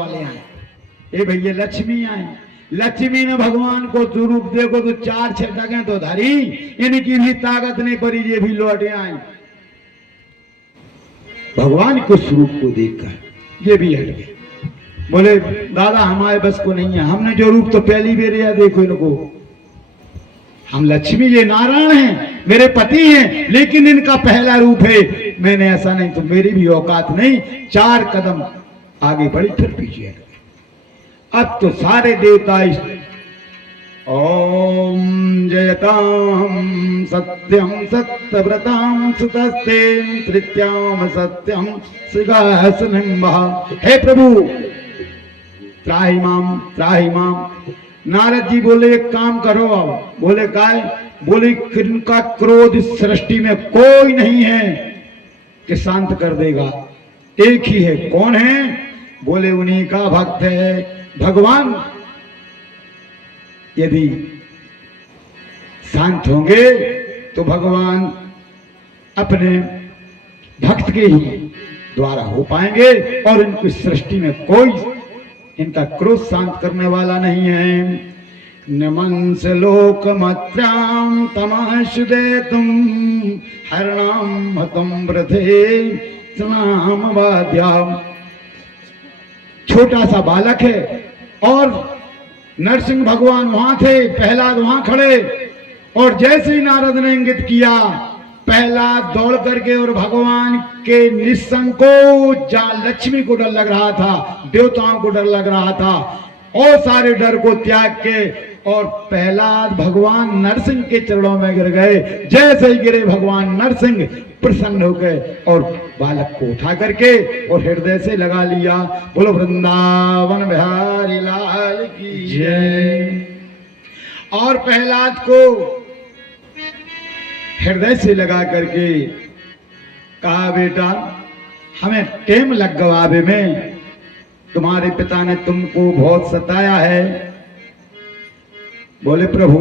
वाले आए, ए भैया लक्ष्मी आए। लक्ष्मी ने भगवान को स्वरूप देखो तो 4-6 डगे तो धरी, इनकी भी ताकत नहीं पड़ी, ये भी लौटे आए। भगवान को स्वरूप को देखकर ये भी हट गए, बोले दादा हमारे बस को नहीं है, हमने जो रूप तो पहली बार या देखो इनको, हम लक्ष्मी ये नारायण हैं, मेरे पति हैं, लेकिन इनका पहला रूप है, मैंने ऐसा नहीं, तो मेरी भी औकात नहीं। 4 कदम आगे बढ़ी फिर पीछे हट गए। अब तो सारे देवता ओम जयताम सत्यम सत्यव्रताम सुतस्ते तृतीयाम सत्यम सिंहासनं। हे प्रभु त्राहि माम। नारद जी बोले एक काम करो, अब बोले काय? बोले किनका क्रोध इस सृष्टि में कोई नहीं है कि शांत कर देगा, एक ही है। कौन है? बोले उन्हीं का भक्त है भगवान। यदि शांत होंगे तो भगवान अपने भक्त के ही द्वारा हो पाएंगे, और इनकी सृष्टि में कोई इनका क्रोध शांत करने वाला नहीं है। नमंस लोकमत्र्याम तमशुदे तुम हरणाम हतम वृथे स्नाम वाद्याम। छोटा सा बालक है और नरसिंह भगवान वहां थे, प्रहलाद वहां खड़े, और जैसे ही नारद ने इंगित किया, प्रहलाद दौड़ करके और भगवान के निसंकोच, जहां लक्ष्मी को डर लग रहा था, देवताओं को डर लग रहा था, और सारे डर को त्याग के और प्रहलाद भगवान नरसिंह के चरणों में गिर गए। जैसे ही गिरे भगवान नरसिंह प्रसन्न हो गए और बालक को उठा करके और हृदय से लगा लिया। बोलो वृंदावन बिहारी लाल की जय। और प्रहलाद को हृदय से लगा करके कहा बेटा हमें टेम लग गवाबे में, तुम्हारे पिता ने तुमको बहुत सताया है। बोले प्रभु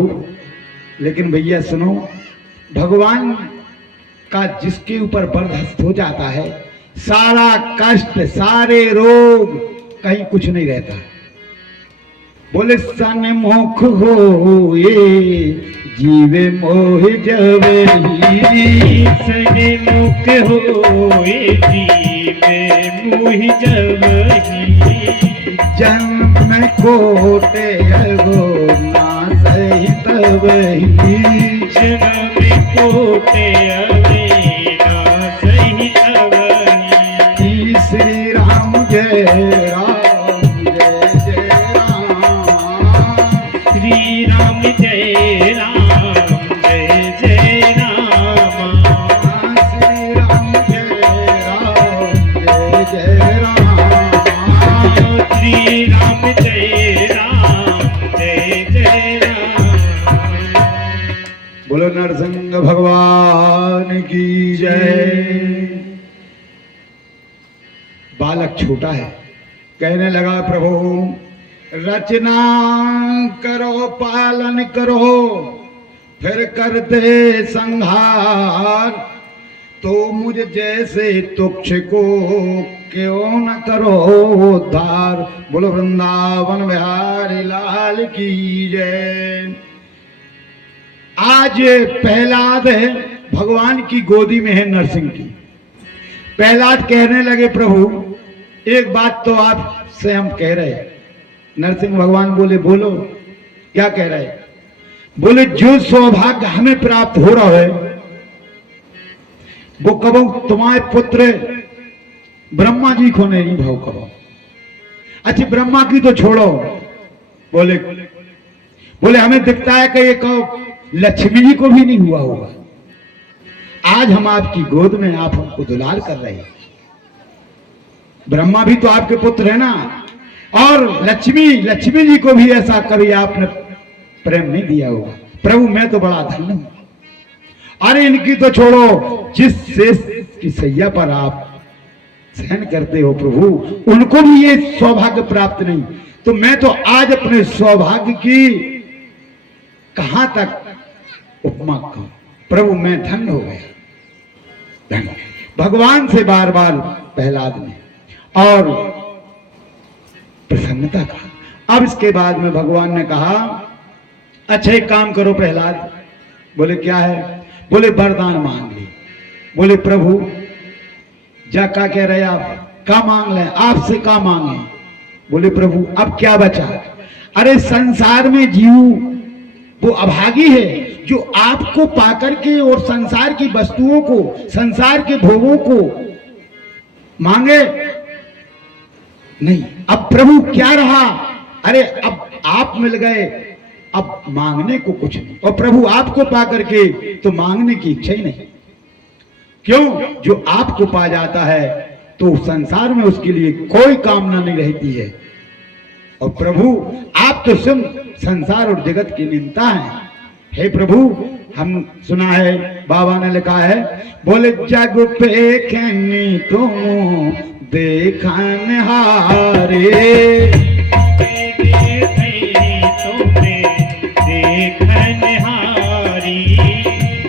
लेकिन भैया सुनो, भगवान का जिसके ऊपर बर्दाश्त हो जाता है, सारा कष्ट सारे रोग कहीं कुछ नहीं रहता। बोले सन्मुख हो ये जीवे मोह जवे, सन्मुख हो ये जीवे मोह जवे, जन्म कोटे अगो ना सहित वही, जन्म कोटे अगे ना सहित वही। श्री राम जय राम जय जय राम, श्री राम जय राम जय जय राम, श्री राम जय राम जय जय राम, श्री राम जय राम जय जय राम। बोलो नरसिंह भगवान की जय। बालक छोटा है, कहने लगा प्रभु रचना करो पालन करो, फिर करते संहार, तो मुझे जैसे तुक्ष को क्यों न करो उद्धार। बोलो वृंदावन बिहारी लाल की जय। आज प्रहलाद है भगवान की गोदी में है नरसिंह की। प्रहलाद कहने लगे प्रभु एक बात तो आपसे हम कह रहे हैं। नरसिंह भगवान बोले बोलो क्या कह रहे हैं? बोले जो सौभाग्य हमें प्राप्त हो रहा है वो कबो तुम्हारे पुत्र ब्रह्मा जी को नहीं भाव करो। अच्छा ब्रह्मा की तो छोड़ो, बोले हमें दिखता है कि ये कहो लक्ष्मी जी को भी नहीं हुआ होगा। आज हम आपकी गोद में, आप हमको दुलार कर रहे हैं। ब्रह्मा भी तो आपके पुत्र है ना, और लक्ष्मी जी को भी ऐसा कभी आपने प्रेम नहीं दिया होगा। प्रभु मैं तो बड़ा धन्य हूं। अरे इनकी तो छोड़ो, जिस शेष की सैया पर आप सहन करते हो प्रभु, उनको भी ये सौभाग्य प्राप्त नहीं, तो मैं तो आज अपने सौभाग्य की कहां तक उपमा कहूं। प्रभु मैं धन्य हो गया, धन्य। भगवान से बार बार प्रहलाद ने, और अन्यथा कहा। अब इसके बाद में भगवान ने कहा अच्छा एक काम करो प्रहलाद। बोले क्या है? बोले वरदान मांग ली। बोले प्रभु जा क्या कह रहे आप, क्या मांग ले, आपसे क्या मांगे? बोले प्रभु अब क्या बचा? अरे संसार में जीव वो अभागी है जो आपको पाकर के और संसार की वस्तुओं को, संसार के भोगों को मांगे नहीं। अब प्रभु क्या रहा? अरे अब आप मिल गए, अब मांगने को कुछ नहीं। और प्रभु आपको पाकर के तो मांगने की इच्छा ही नहीं। क्यों? जो आपको पा जाता है तो संसार में उसके लिए कोई कामना नहीं रहती है। और प्रभु आप तो स्वयं संसार और जगत की निंदा है। हे प्रभु हम सुना है, बाबा ने लिखा है, बोले जग पे कहनी तुम देखन हारे,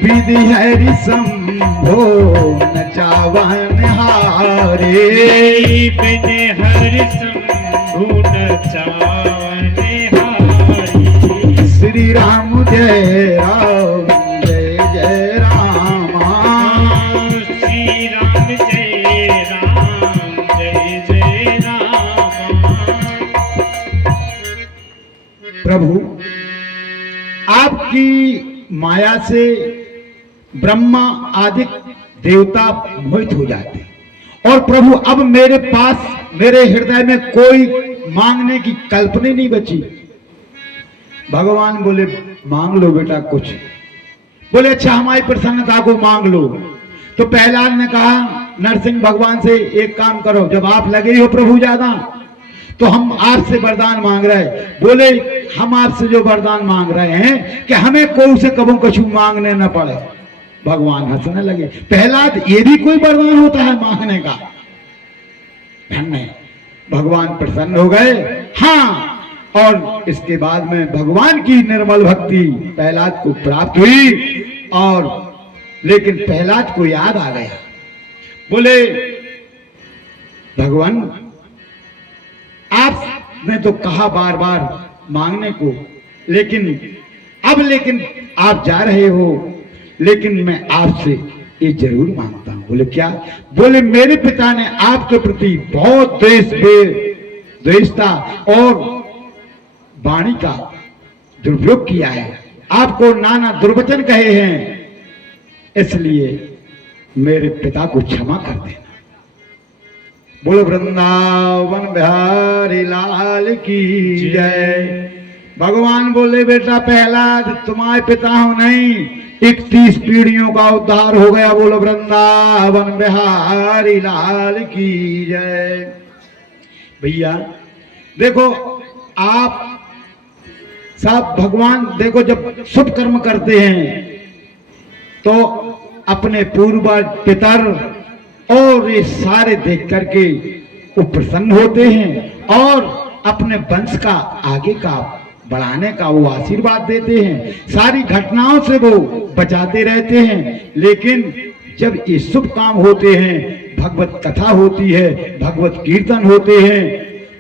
विधि हरि शंभो नचावन हारे, विधि हरि शंभो नचावन हारे। श्री राम जय राम जय जय रामा, श्री राम जय राम जय जय रामा। प्रभु आपकी माया से ब्रह्मा आदि देवता मोहित हो जाते। और प्रभु अब मेरे पास, मेरे हृदय में कोई मांगने की कल्पना नहीं बची। भगवान बोले मांग लो बेटा कुछ। बोले अच्छा हमारी प्रसन्नता को मांग लो। तो प्रहलाद ने कहा नरसिंह भगवान से एक काम करो, जब आप लगे हो प्रभु ज्यादा तो हम आपसे वरदान मांग रहे हैं। बोले हम आपसे जो वरदान मांग रहे हैं कि हमें कोई से कबू कछु मांगने न पड़े। भगवान हंसने लगे। प्रहलाद ये भी कोई वरदान होता है मांगने का? धन्य है। भगवान प्रसन्न हो गए। हाँ, और इसके बाद में भगवान की निर्मल भक्ति प्रहलाद को प्राप्त हुई। और लेकिन प्रहलाद को याद आ गया। बोले भगवान आपने तो कहा बार बार मांगने को, लेकिन आप जा रहे हो, लेकिन मैं आपसे ये जरूर मांगता हूं। बोले क्या? बोले मेरे पिता ने आपके प्रति बहुत द्वेष था और वाणी का दुरुपयोग किया है, आपको नाना दुर्वचन कहे हैं, इसलिए मेरे पिता को क्षमा कर देना। बोलो वृंदावन बिहारी लाल की जय। भगवान बोले बेटा प्रहलाद तुम्हारे पिता हो नहीं, 31 पीढ़ियों का उद्धार हो गया। बोलो वृंदावन बिहारी लाल की जय। भैया देखो आप सब, भगवान देखो जब शुभ कर्म करते हैं तो अपने पूर्वज पितर और ये सारे देख करके वो प्रसन्न होते हैं और अपने वंश का आगे का बढ़ाने का वो आशीर्वाद देते हैं। सारी घटनाओं से वो बचाते रहते हैं। लेकिन जब ये शुभ काम होते हैं, भगवत कथा होती है, भगवत कीर्तन होते हैं,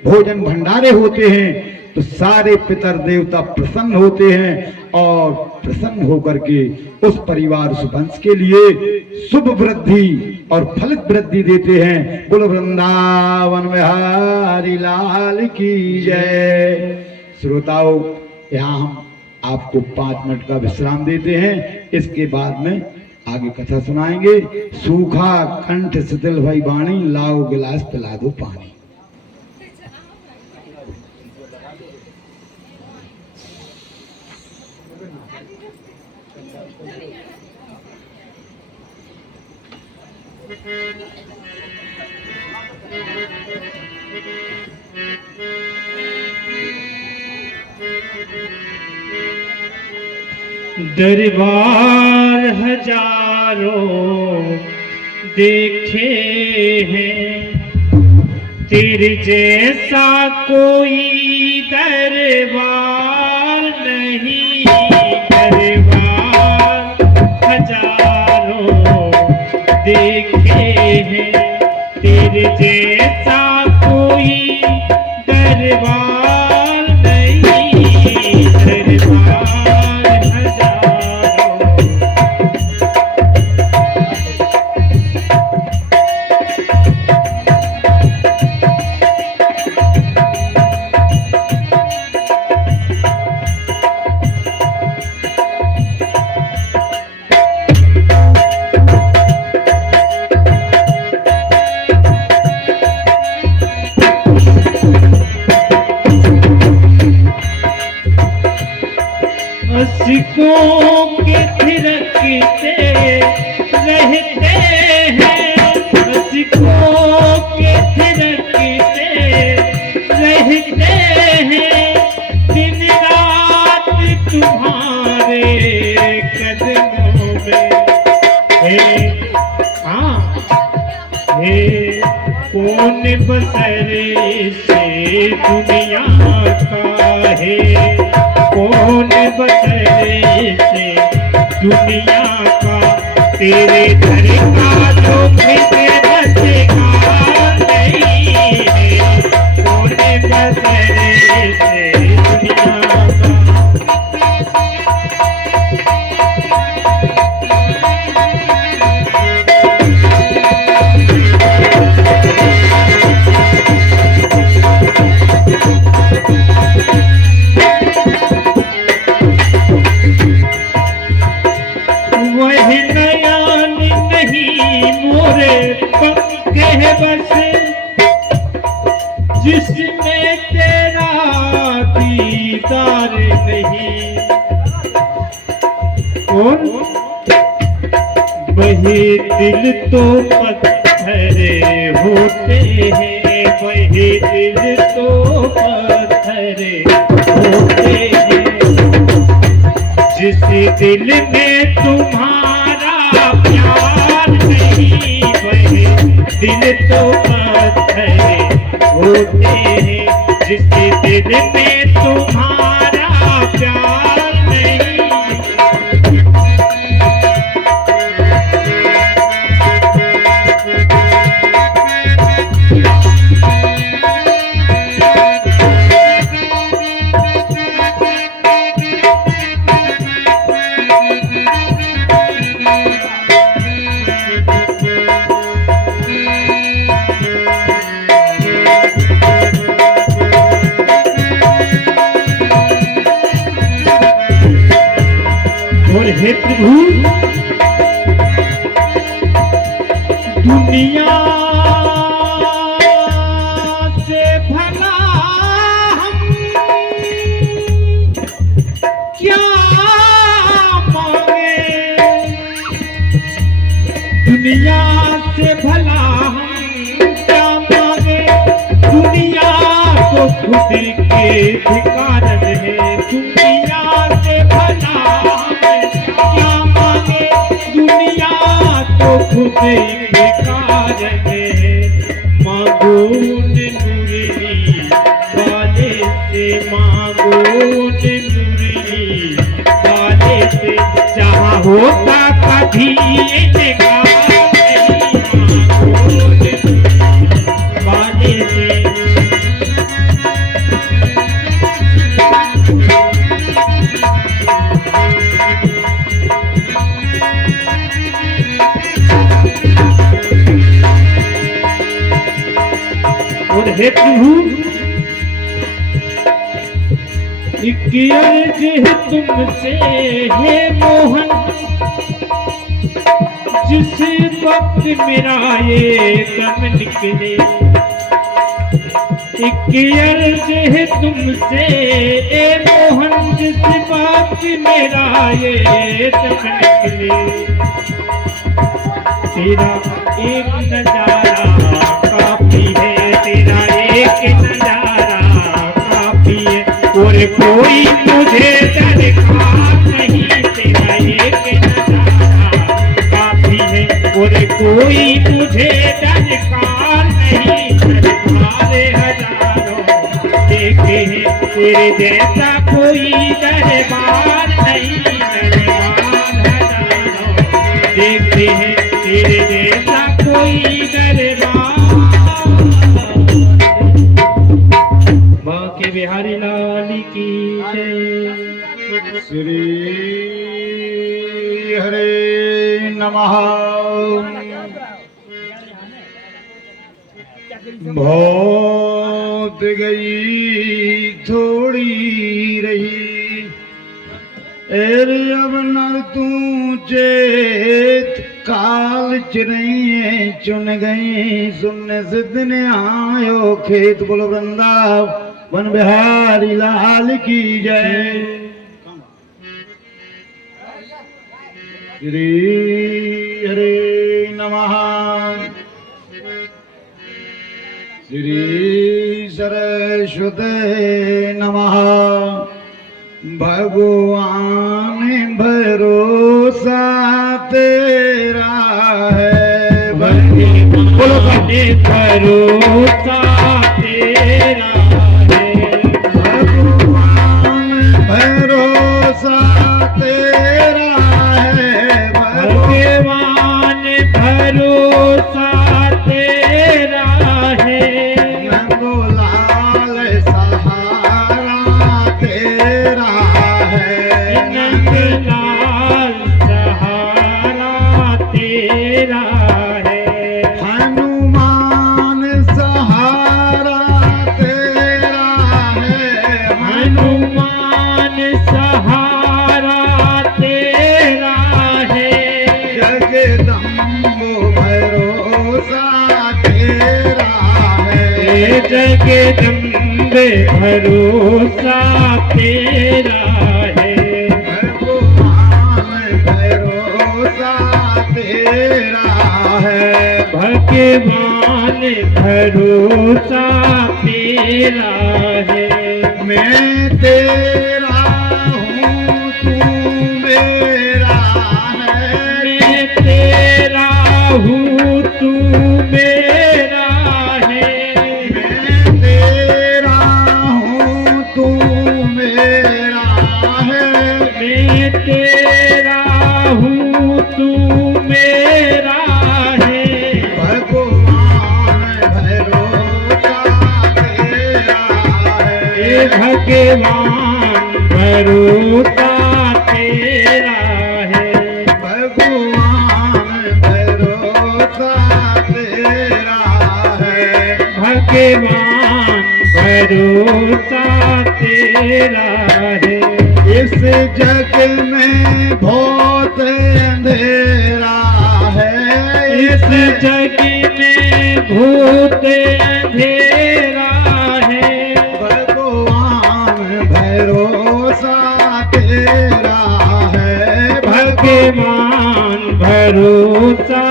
भोजन भंडारे होते हैं, तो सारे पितर देवता प्रसन्न होते हैं और प्रसन्न होकर के उस परिवार, उस वंश के लिए शुभ वृद्धि और फलित वृद्धि देते हैं। बोलो वृंदावन बिहारी लाल की जय। श्रोताओं, यहाँ हम आपको 5 मिनट का विश्राम देते हैं। इसके बाद में आगे कथा सुनाएंगे। सूखा कंठ शिथिल भई वाणी, लाओ गिलास पिला दो पानी। दरबार हजारों देखे हैं, तेरे जैसा कोई दरबार नहीं। दरबार हजारों देखे हैं, तेरे जैसा कोई दरबार रसिकों के थिरकते रहते हैं, रसिकों के थिरकते रहते हैं, दिन रात तुम्हारे कदमों में। हे कौन बसरे से दुनिया का है, कौन बसरे से दुनिया का, तेरे घर का जो फिर बसेगा नहीं है, कौन बसरे से दुनिया का। वही नयन नहीं मोरे पंखे है बस, जिसमें तेरा दीदार नहीं। और वही दिल तो पत्थर होते हैं, वही दिल तो पत्थर होते हैं, जिस दिल में तुम्हारा प्यार नहीं, वही दिल तो पत्थर होते हैं, जिस दिल में तुम्हारा प्यार नहीं। और हे प्रभु दुनिया से भला हम क्या मांगे, दुनिया से भला हम क्या मांगे, दुनिया को खुद के धिक्कारन है, दुनिया से भला क्या मांगे, दुनिया तो खुद के कारण है। मांगो नूरी वाले से, मांगो नूरी वाले से, जहाँ होता कभी इनकार नहीं, मांगो नूरी वाले से। और हे प्रभु एक अर्ज है तुमसे हे मोहन, जिस वक्त मेरा ये दम निकले, एक अर्ज है तुमसे हे मोहन, जिस वक्त मेरा ये दम निकले, तेरा एक नजारा काफी है, तेरा एक नजारा काफी है, और कोई मुझे दरकार नहीं, तेरा एक नजारा काफी है, और कोई मुझे दरकार नहीं, दरबारे हजारों देखे हैं, तेरे जैसा कोई दरबार नहीं, दरबार हजारों देखते हैं, तेरे जैसा कोई दरबार। बांके बिहारी लाल की जय। श्री हरे नमः। बहुत गई थोड़ी रही, एरे अब नर तू चेत, काल चिरई चुन गई, सुनने सिद्ध ने आयो खेत। बोलो वृंदावन बिहारी लाल की जय। श्री हरे नमः। श्री सरस्वते नमः। भगवान भरोसा तेरा है। भगवान भरोसा तेरा है। भगवान भरोसा तेरा है। भगवान भरोसा तेरा है। नंदलाल सहारा तेरा है। नंदलाल सहारा तेरा है। हनुमान सहारा तेरा है। हनुमान सहारा तेरा है। जगदम्बो भरोसा तेरा है। जगदम्बे भरोसा तेरा है। भगवान भरोसा तेरा है। भगवान भरोसा तेरा है। मैं तेरा हूँ तू मेरा है। मैं तेरा हूँ तू मेरा है। मैं तेरा हूँ तू मेरा है। मैं तेरा हूँ तू मेरा है। भगवान भरोसा तेरा है। भगवान भरोसा तेरा है। भगवान भरोसा तेरा है। भगवान भरोसा तेरा है। इस जग में बहुत अंधेरा है। इस जग में भूत अंधेरा है। भगवान भरोसा तेरा है। भगवान भरोसा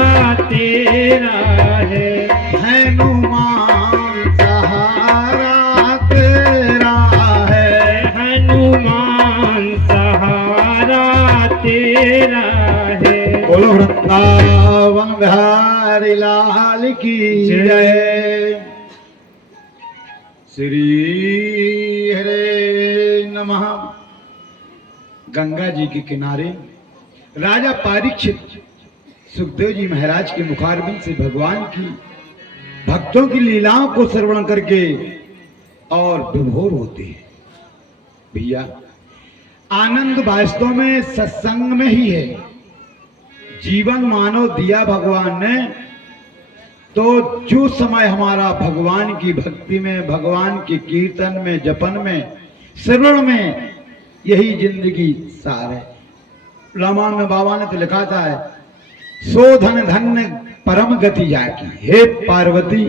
तेरा है। हनुमान सहारा तेरा है। हनुमान सहारा तेरा है। बोलो वृंदावन बिहारी लाल की जय। श्री हरे नमः। गंगा जी के किनारे राजा परीक्षित सुखदेव जी महाराज के मुखारबिंद से भगवान की भक्तों की लीलाओं को श्रवण करके और विभोर होते हैं। भैया आनंद वास्तव में सत्संग में ही है। जीवन मानो दिया भगवान ने, तो जो समय हमारा भगवान की भक्ति में, भगवान के कीर्तन में, जपन में, श्रवण में, यही जिंदगी सार है। रामायण में बाबा ने तो लिखा था है, सो धन धन्य परम गति जाकी। हे पार्वती,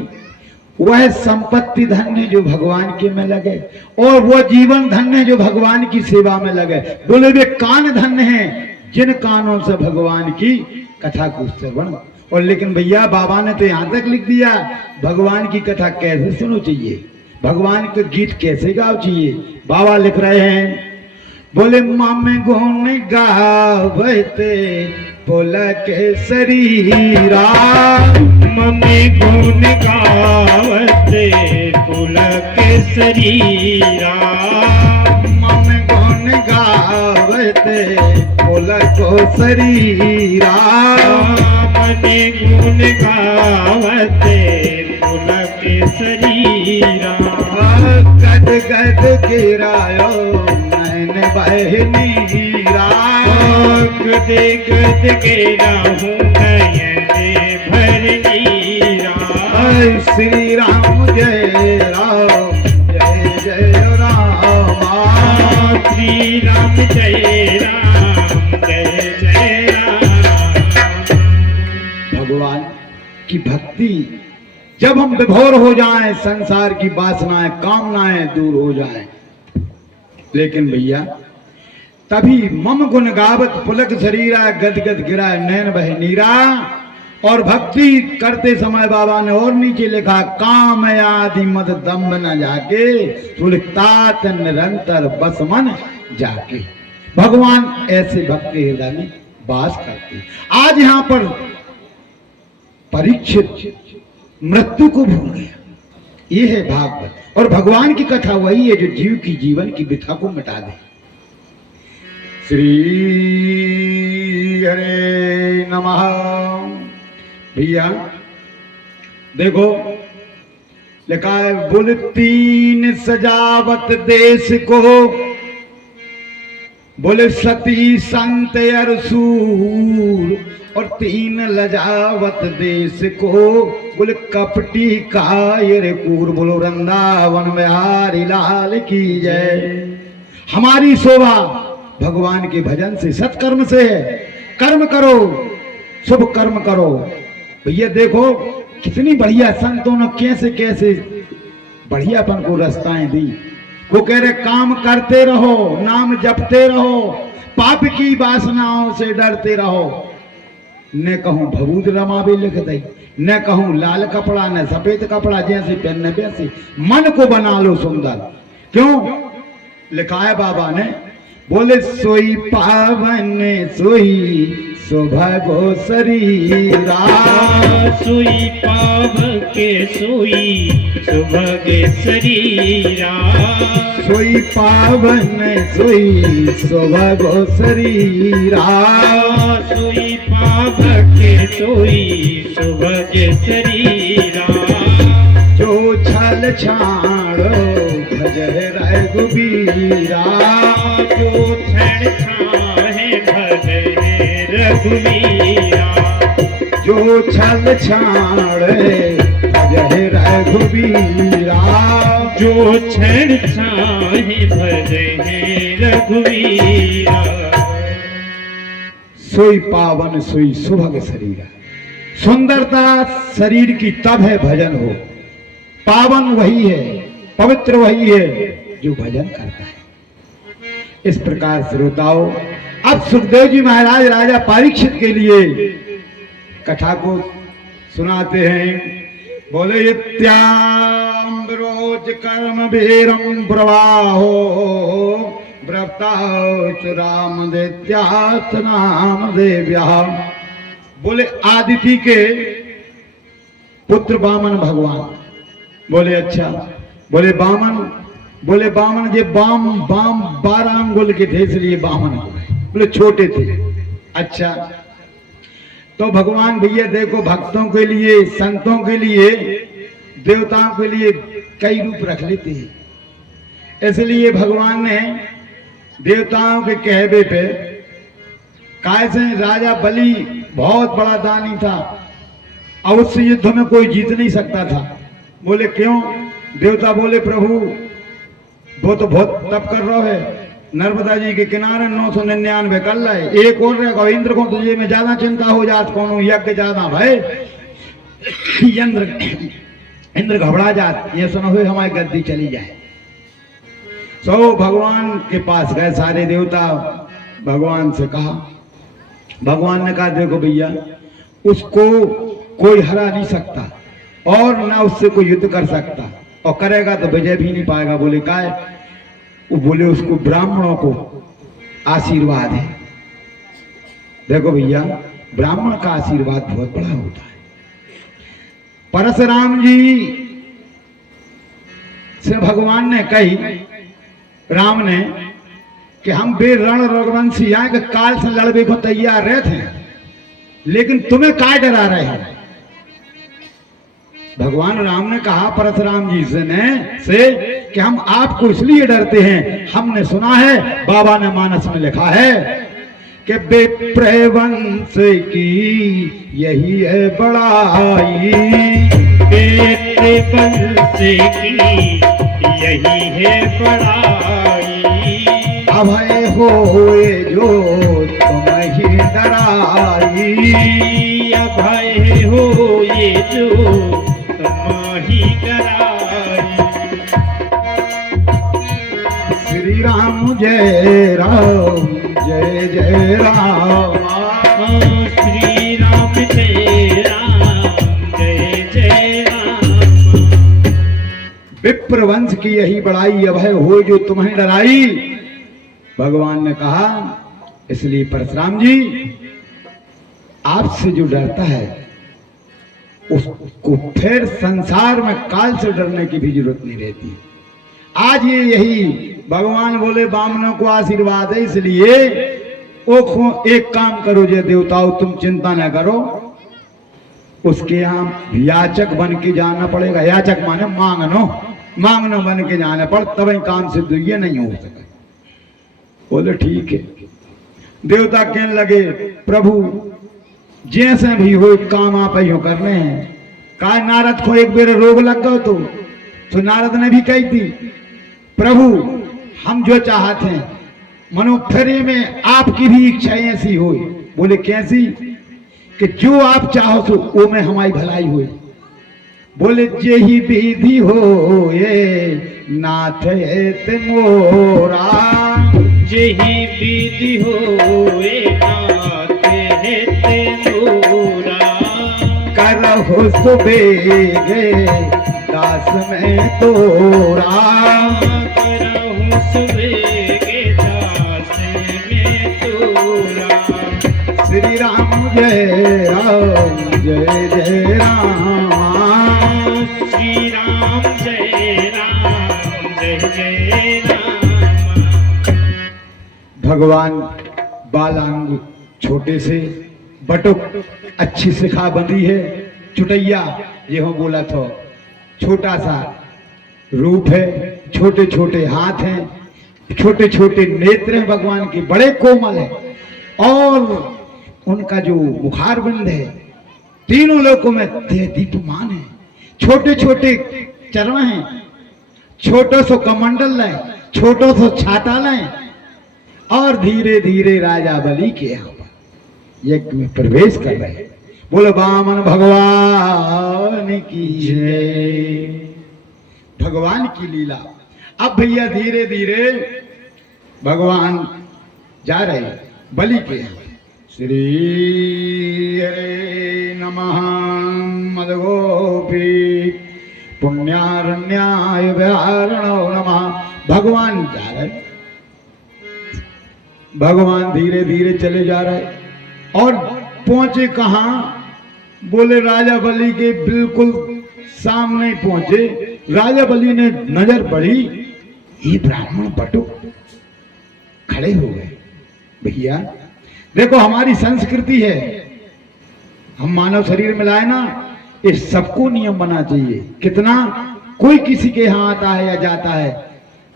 वह संपत्ति धन्य जो भगवान के में लगे, और वह जीवन धन्य जो भगवान की सेवा में लगे। बोले वे कान धन्य हैं जिन कानों से भगवान की कथा को श्रवण। और लेकिन भैया बाबा ने तो यहाँ तक लिख दिया, भगवान की कथा कैसे सुनो चाहिए, भगवान के गीत कैसे गाओ चाहिए। बाबा लिख रहे हैं, बोले मामे गुण गावते पुलक शरीरा। ममे गुण गावते पुलक शरीरा। मामे गुण गावते पुलक शरीरा। मने गुण गावते पुलक शरीरा। गद गद गिरायो नैन बहनीरा। गद गद गिरा हूँ नयन भर नीरा। श्री राम जय राम जय जय राम। श्री राम जय राम जय जय राम। भगवान की भक्ति जब हम विभोर हो जाएं, संसार की वासनाएं, कामनाएं दूर हो जाएं। लेकिन भैया तभी मम गुण गावत पुलक शरीरा गदगद गिरा नैन बह नीरा। और भक्ति करते समय बाबा ने और नीचे लिखा काम आदि मद दम्भ न जाके सुलतात निरंतर बस मन जाके। भगवान ऐसे भक्त के हृदय में वास करते। आज यहाँ पर परीक्षित मृत्यु को भूल गया, ये है भागवत। और भगवान की कथा वही है जो जीव की जीवन की वृथा को मिटा दे। श्री हरे नमः। भैया देखो लिखा है बोले तीन सजावत देश को, बोले सती संत अरसूल, और तीन लजावत देश को, बोले कपटी कायर कूर। बोलो वृंदावन बिहारी लाल की जय। हमारी शोभा भगवान के भजन से सत्कर्म से है। कर्म करो, शुभ कर्म करो। भैया देखो कितनी बढ़िया संतों ने कैसे कैसे बढ़ियापन को रास्ताएं दी। वो कह रहे काम करते रहो, नाम जपते रहो, पाप की वासनाओं से डरते रहो। न कहूं भभूत रमावे लिख दई, न कहूं लाल कपड़ा न सफेद कपड़ा, जैसे पहनने वैसे मन को बना लो सुंदर। क्यों लिखा है बाबा ने, बोले सोई पावन सोई सुभगो शरीरा। सोई पाव के सोई सुभगे शरीरा। सोई पावन सोई सुभगो शरीरा। सोई पाव के सोई सुभगे शरीरा। जो छल छाड़ो भजह रघुबीरा। जो छल छाहे भजह रघुवीरा। जो छल छाड़े भजह रघुबीरा। जो छल छाहे भजह रघुवीरा। सोई पावन सोई सुभग शरीरा। सुंदरता शरीर की तब है भजन हो। पावन वही है, पवित्र वही है जो भजन करता है। इस प्रकार श्रोताओं, अब सुखदेव जी महाराज राजा परीक्षित के लिए कथा को सुनाते हैं। बोले इत्याम्रोज कर्म वीरम प्रवाहो, व्रताच राम दैत्यात नाम देव्या। बोले आदिति के पुत्र वामन भगवान। बोले अच्छा, बोले बामन जे बाम 12 अंगुल के थे इसलिए बामन हो गए। बोले छोटे थे। अच्छा तो भगवान भैया देखो भक्तों के लिए, संतों के लिए, देवताओं के लिए कई रूप रख लेते हैं। इसलिए भगवान ने देवताओं के कहवे पे कैसे राजा बलि बहुत बड़ा दानी था, और उससे युद्ध में कोई जीत नहीं सकता था। बोले क्यों? देवता बोले प्रभु वो तो बहुत तप कर रहा है, नर्मदा जी के किनारे 999 कर लाए, एक और रहेगा। इंद्र को तुझे में ज्यादा चिंता हो जात, कौन यज्ञ ज्यादा भाई। इंद्र घबरा जात, ये सुना हुए हमारी गद्दी चली जाए। सो भगवान के पास गए सारे देवता, भगवान से कहा। भगवान ने कहा देखो भैया उसको कोई हरा नहीं सकता और ना उससे कोई युद्ध कर सकता, और करेगा तो विजय भी नहीं पाएगा। बोले काय? वो बोले उसको ब्राह्मणों को आशीर्वाद है। देखो भैया ब्राह्मण का आशीर्वाद बहुत बड़ा होता है। परशुराम जी से भगवान ने कही, राम ने, कि हम बे रण रघुवंशी आए कि काल से लड़ने को तैयार रहते हैं, लेकिन तुम्हें काय डरा रहे हैं? भगवान राम ने कहा परशुराम जी से कि हम आपको इसलिए डरते हैं, हमने सुना है, बाबा ने मानस में लिखा है कि बेप्रवंश की यही है बड़ाई। बेप्रवंश की यही है बड़ाई। अभय होए जो तुम ही डराई। अभय होए जो ही कराई। श्री राम जय राम जय जय राम। श्री राम जय राम जय जय राम। विप्र वंश की यही बड़ाई अभय हो जो तुम्हें डराई। भगवान ने कहा इसलिए परशुराम जी आपसे जो डरता है उसको फिर संसार में काल से डरने की भी जरूरत नहीं रहती। आज ये यही भगवान बोले बामनों को आशीर्वाद है, इसलिए एक काम करो जय देवताओं, तुम चिंता न करो, उसके यहाँ याचक बन के जाना पड़ेगा। याचक माने मांगनो बन के जाना पड़, तब काम सिद्ध ये नहीं हो सके। बोले ठीक है। देवता कहने लगे प्रभु जैसे भी हो काम आप ही हो करने हैं। कहा नारद को एक बेर रोग लग गयो तो नारद ने भी कही थी प्रभु हम जो चाहते हैं मनो फेरे में आपकी भी इच्छा ऐसी हो। बोले कैसी? कि जो आप चाहो तो वो में हमारी भलाई हुई। बोले जेही विधि हो ये नाथ ते मोरा, जेही विधि हो ये नाथ ते मोरा। करहो सुबेगे दास में तोरा, करहु सुबेगे दास में तोरा। श्री राम जय राम जय जय राम। श्री राम जय राम जय जय राम। भगवान बालांग छोटे से बटुक अच्छी शिखा बंधी है, चुटैया ये हो बोला था, छोटा सा रूप है, छोटे छोटे हाथ हैं, छोटे छोटे नेत्र हैं भगवान के, बड़े कोमल है। और उनका जो मुखारबिंद है तीनों लोकों में दीप्यमान है। छोटे छोटे चरण हैं, छोटो सो कमंडल है, छोटो सो छाता है। और धीरे धीरे राजा बलि के यहाँ पर यज्ञ में प्रवेश कर रहे हैं। बोलो वामन भगवान की जय। भगवान की लीला। अब भैया धीरे धीरे भगवान जा रहे बलि के यहाँ। श्री हरे नमः मदगोपी पुण्यारण्याय व्यारणो नमः। भगवान जा रहे, भगवान धीरे धीरे चले जा रहे और पहुंचे कहां? बोले राजा बलि के बिल्कुल सामने पहुंचे। राजा बलि ने नजर पड़ी, ये ब्राह्मण बटुक खड़े हो गए। भैया देखो हमारी संस्कृति है, हम मानव शरीर में लाए ना, इस सबको नियम बना चाहिए। कितना कोई किसी के यहाँ आता है या जाता है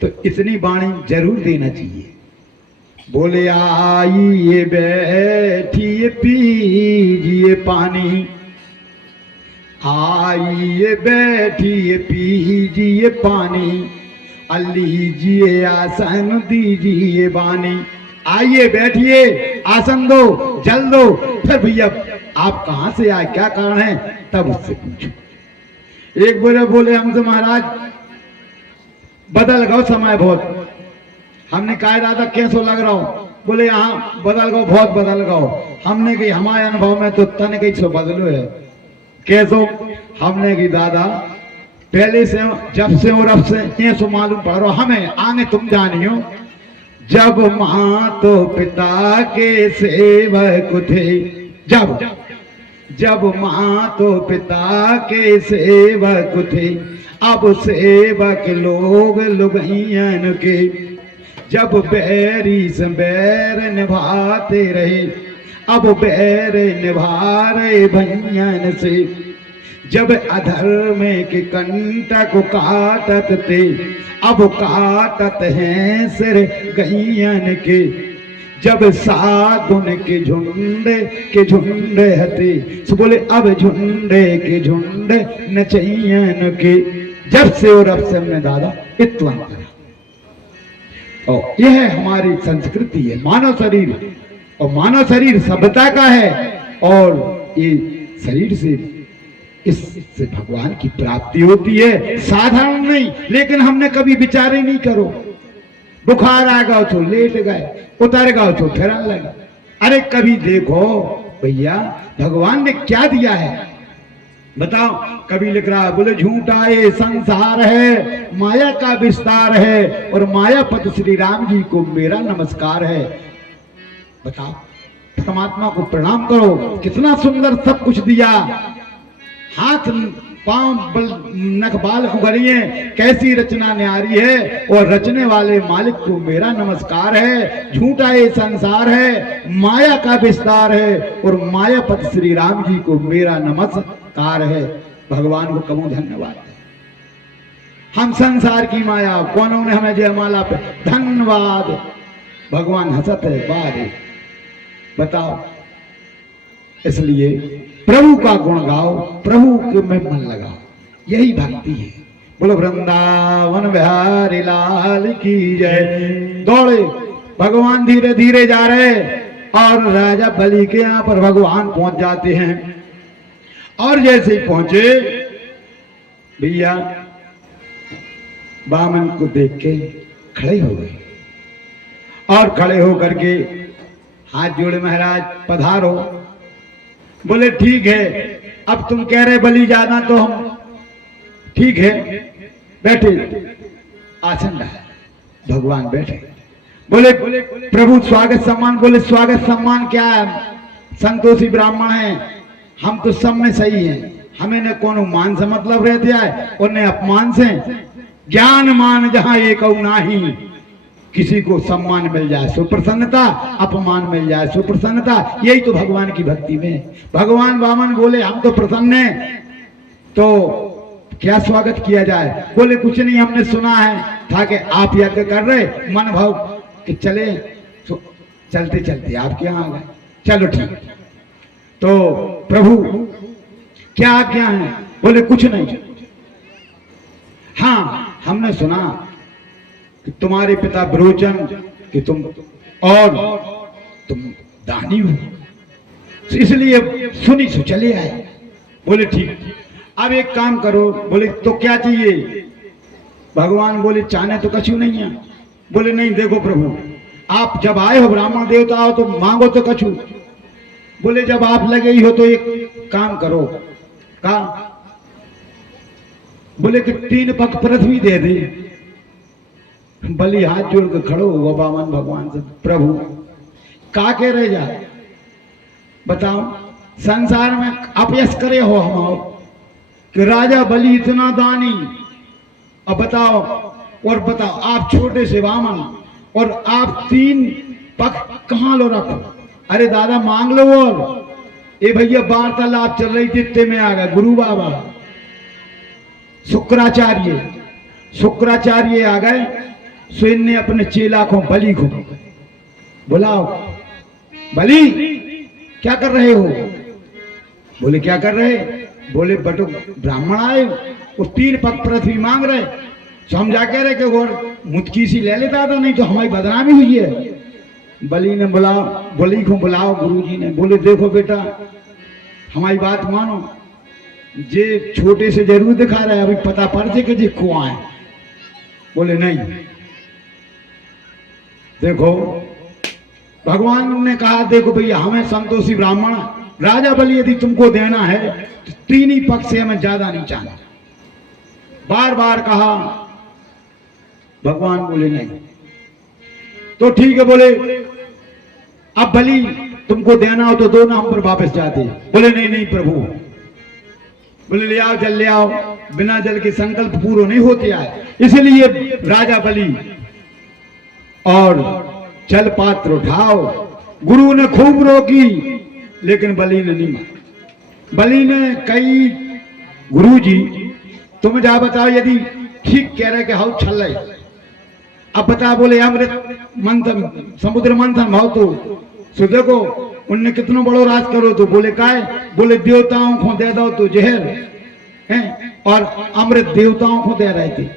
तो इतनी वाणी जरूर देना चाहिए। बोले आइए बैठिए पीजिए पानी, आइए बैठिए पीजिए पानी, लीजिए आसन दीजिए बानी। आइए बैठिए, आसन दो, जल दो। फिर भैया आप कहां से आए, क्या कारण है, तब उससे पूछो। एक बोले हमसे महाराज बदल गो समय बहुत। हमने कहा दादा कैसो लग रहा हो? बोले यहाँ बदल गो, बहुत बदल गो। हमने कही हमारे अनुभव में तो तन कहीं सो बदलो है। कैसो? हमने की दादा पहले से जब से और अब से ये सो मालूम पड़ रहा हमें, आगे तुम जानियो। जब माँ तो पिता के सेवक थे, जब माँ तो पिता के सेवक थे, अब सेवक लोग लुगाइयन के। जब बैरी से बैर निभाते रहे, अब बैर निभा रहे भैयन से। जब अधर्म के कंटक काटत थे, अब काटत हैं सिर गैयन के। जब साधुन के झुंड हते, सो बोले अब झुंडे के झुंड नचैयन के। जब से और अब से हमने दादा इतना करा। और यह हमारी संस्कृति है, मानव शरीर। और मानव शरीर सभ्यता का है, और ये शरीर से इससे भगवान की प्राप्ति होती है, साधारण नहीं। लेकिन हमने कभी विचार ही नहीं करो। बुखार आ गया तो लेट गए, उतर गए तो फिरन लगे। अरे कभी देखो भैया भगवान ने क्या दिया है बताओ। कभी लिख रहा है बोले झूठा ये संसार है, माया का विस्तार है, और मायापति श्री राम जी को मेरा नमस्कार है। बताओ परमात्मा को प्रणाम करो, कितना सुंदर सब कुछ दिया, हाथ पांव नख बाल उगरिए, कैसी रचना न्यारी है, और रचने वाले मालिक को मेरा नमस्कार है। झूठा ये संसार है, माया का विस्तार है, और मायापति श्री राम जी को मेरा नमस्कार है। भगवान को कमो धन्यवाद। हम संसार की माया, कौनों ने हमें जयमाला पे धन्यवाद। भगवान हंसत है बारे। बताओ इसलिए प्रभु का गुण गाओ, प्रभु के में मन लगाओ, यही भक्ति है। बोलो वृंदावन बिहारी लाल की जय। दौड़े भगवान धीरे धीरे जा रहे, और राजा बलि के यहाँ पर भगवान पहुंच जाते हैं। और जैसे ही पहुंचे भैया बामन को देख के खड़े हो गए, और खड़े होकर के हाथ जोड़े महाराज पधारो। बोले ठीक है, अब तुम कह रहे बलि जाना तो हम ठीक है, बैठे आसन डाले। भगवान बैठे। बोले प्रभु स्वागत सम्मान। बोले स्वागत सम्मान क्या है, संतोषी ब्राह्मण है, हम तो सब में सही हैं, हमें न कोनो मान से मतलब रहते आए और न अपमान से। ज्ञान मान जहां एक नाही, किसी को सम्मान मिल जाए सुप्रसन्नता, अपमान मिल जाए सुप्रसन्नता, यही तो भगवान की भक्ति में। भगवान वामन बोले हम तो प्रसन्न हैं, तो क्या स्वागत किया जाए। बोले कुछ नहीं, हमने सुना है था कि आप यज्ञ कर रहे, मन भाव कि चले, तो चलते चलते आपके यहाँ आ गए, चलो ठीक। तो प्रभु क्या आज्ञा है। बोले कुछ नहीं, हाँ हमने सुना कि तुम्हारे पिता ब्रोचन कि तुम दानी हो, इसलिए सुनी सो चले आए। बोले ठीक, अब एक काम करो। बोले तो क्या चाहिए। भगवान बोले चाहने तो कछु नहीं है। बोले नहीं देखो प्रभु, आप जब आए हो ब्राह्मण देवता हो तो मांगो तो कछु। बोले जब आप लगे ही हो तो एक काम करो। का बोले कि 3 पग पृथ्वी दे दे। बलि हाथ जोड़ के खड़ो हुआ बामन भगवान से, प्रभु का के रह जा। बताओ संसार में अपयस करे हो हम कि राजा बलि इतना दानी, अब बताओ, और बताओ आप छोटे से वामन और आप 3 पग कहां लो रखो। अरे दादा मांग लो। और ए भैया वार्तालाप चल रही थी, इतने में आ गए गुरु बाबा शुक्राचार्य आ गए। सो इनने अपने चेला को बलि को बुलाओ। बलि क्या कर रहे हो। बोले क्या कर रहे। बोले बटो ब्राह्मण आए, वो 3 पग पृथ्वी मांग रहे। तो हम जा कह रहे कि और मुतकी सी ले लेता था, नहीं तो हमारी बदनामी हुई है। बलि ने बलि को बुलाओ। गुरुजी ने बोले देखो बेटा हमारी बात मानो, जे छोटे से जरूर दिखा रहा है, अभी पता पड़ जाए कि जे कुआं है। बोले नहीं, देखो भगवान ने कहा देखो भैया हमें संतोषी ब्राह्मण राजा बलि यदि तुमको देना है तो 3 ही पक्ष से हमें ज्यादा नहीं चाहना। बार बार कहा, भगवान बोले नहीं। तो ठीक है, बोले अब बलि तुमको देना हो तो दो ना, हम पर वापस जाते। बोले नहीं नहीं प्रभु। बोले ले आओ, जल ले आओ, बिना जल के संकल्प पूरे नहीं होते आए, इसलिए राजा बलि और जल पात्र उठाओ। गुरु ने खूब रोकी लेकिन बलि ने नहीं माना। बलि ने कई गुरुजी तुम जा बताओ यदि ठीक कह रहे कि हाउ छल रहे, अब बता। बोले अमृत मंथन समुद्र मंथन भाव तो देखो उनने कितना बड़ो राज करो। तो बोले काय। बोले देवताओं को दे दो तो जहर है, और अमृत देवताओं को दे रहे थे।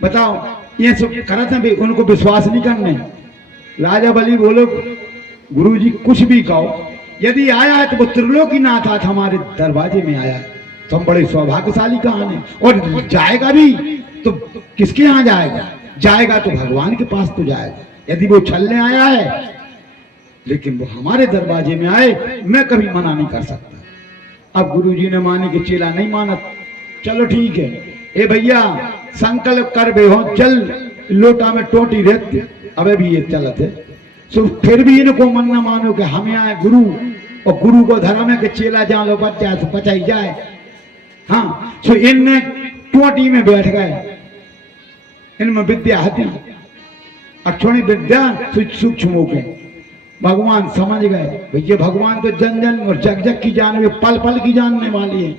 बताओ ये सब करते भी उनको विश्वास नहीं करने। राजा बलि बोलो गुरुजी कुछ भी कहो, यदि आया है तो वो त्रिलोकीनाथ आज हमारे दरवाजे में आया तो हम बड़े सौभाग्यशाली कहां हैं, और जाएगा भी तो किसके यहाँ जाएगा। जाएगा तो भगवान के पास तो जाएगा। यदि वो छलने आया है लेकिन वो हमारे दरवाजे में आए, मैं कभी मना नहीं कर सकता। अब गुरुजी ने माने कि चेला नहीं माना, चलो ठीक है, ए भैया संकल्प कर बे हो, चल लोटा में टोटी रहती, अबे भी ये चलत है। सो फिर भी इनको मन न मानो कि हम यहाँ गुरु, और गुरु को धर्म है कि चेला जहाँ लो बच जाए तो बचाई जाए। हाँ, सो इनने टोटी में बैठ गए, इनमें विद्या हती, अक्षणी विद्या सूक्ष्म हो गए। भगवान समझ गए भैया भगवान तो जन जन और जग जग की जानने, पल पल की जानने वाली है।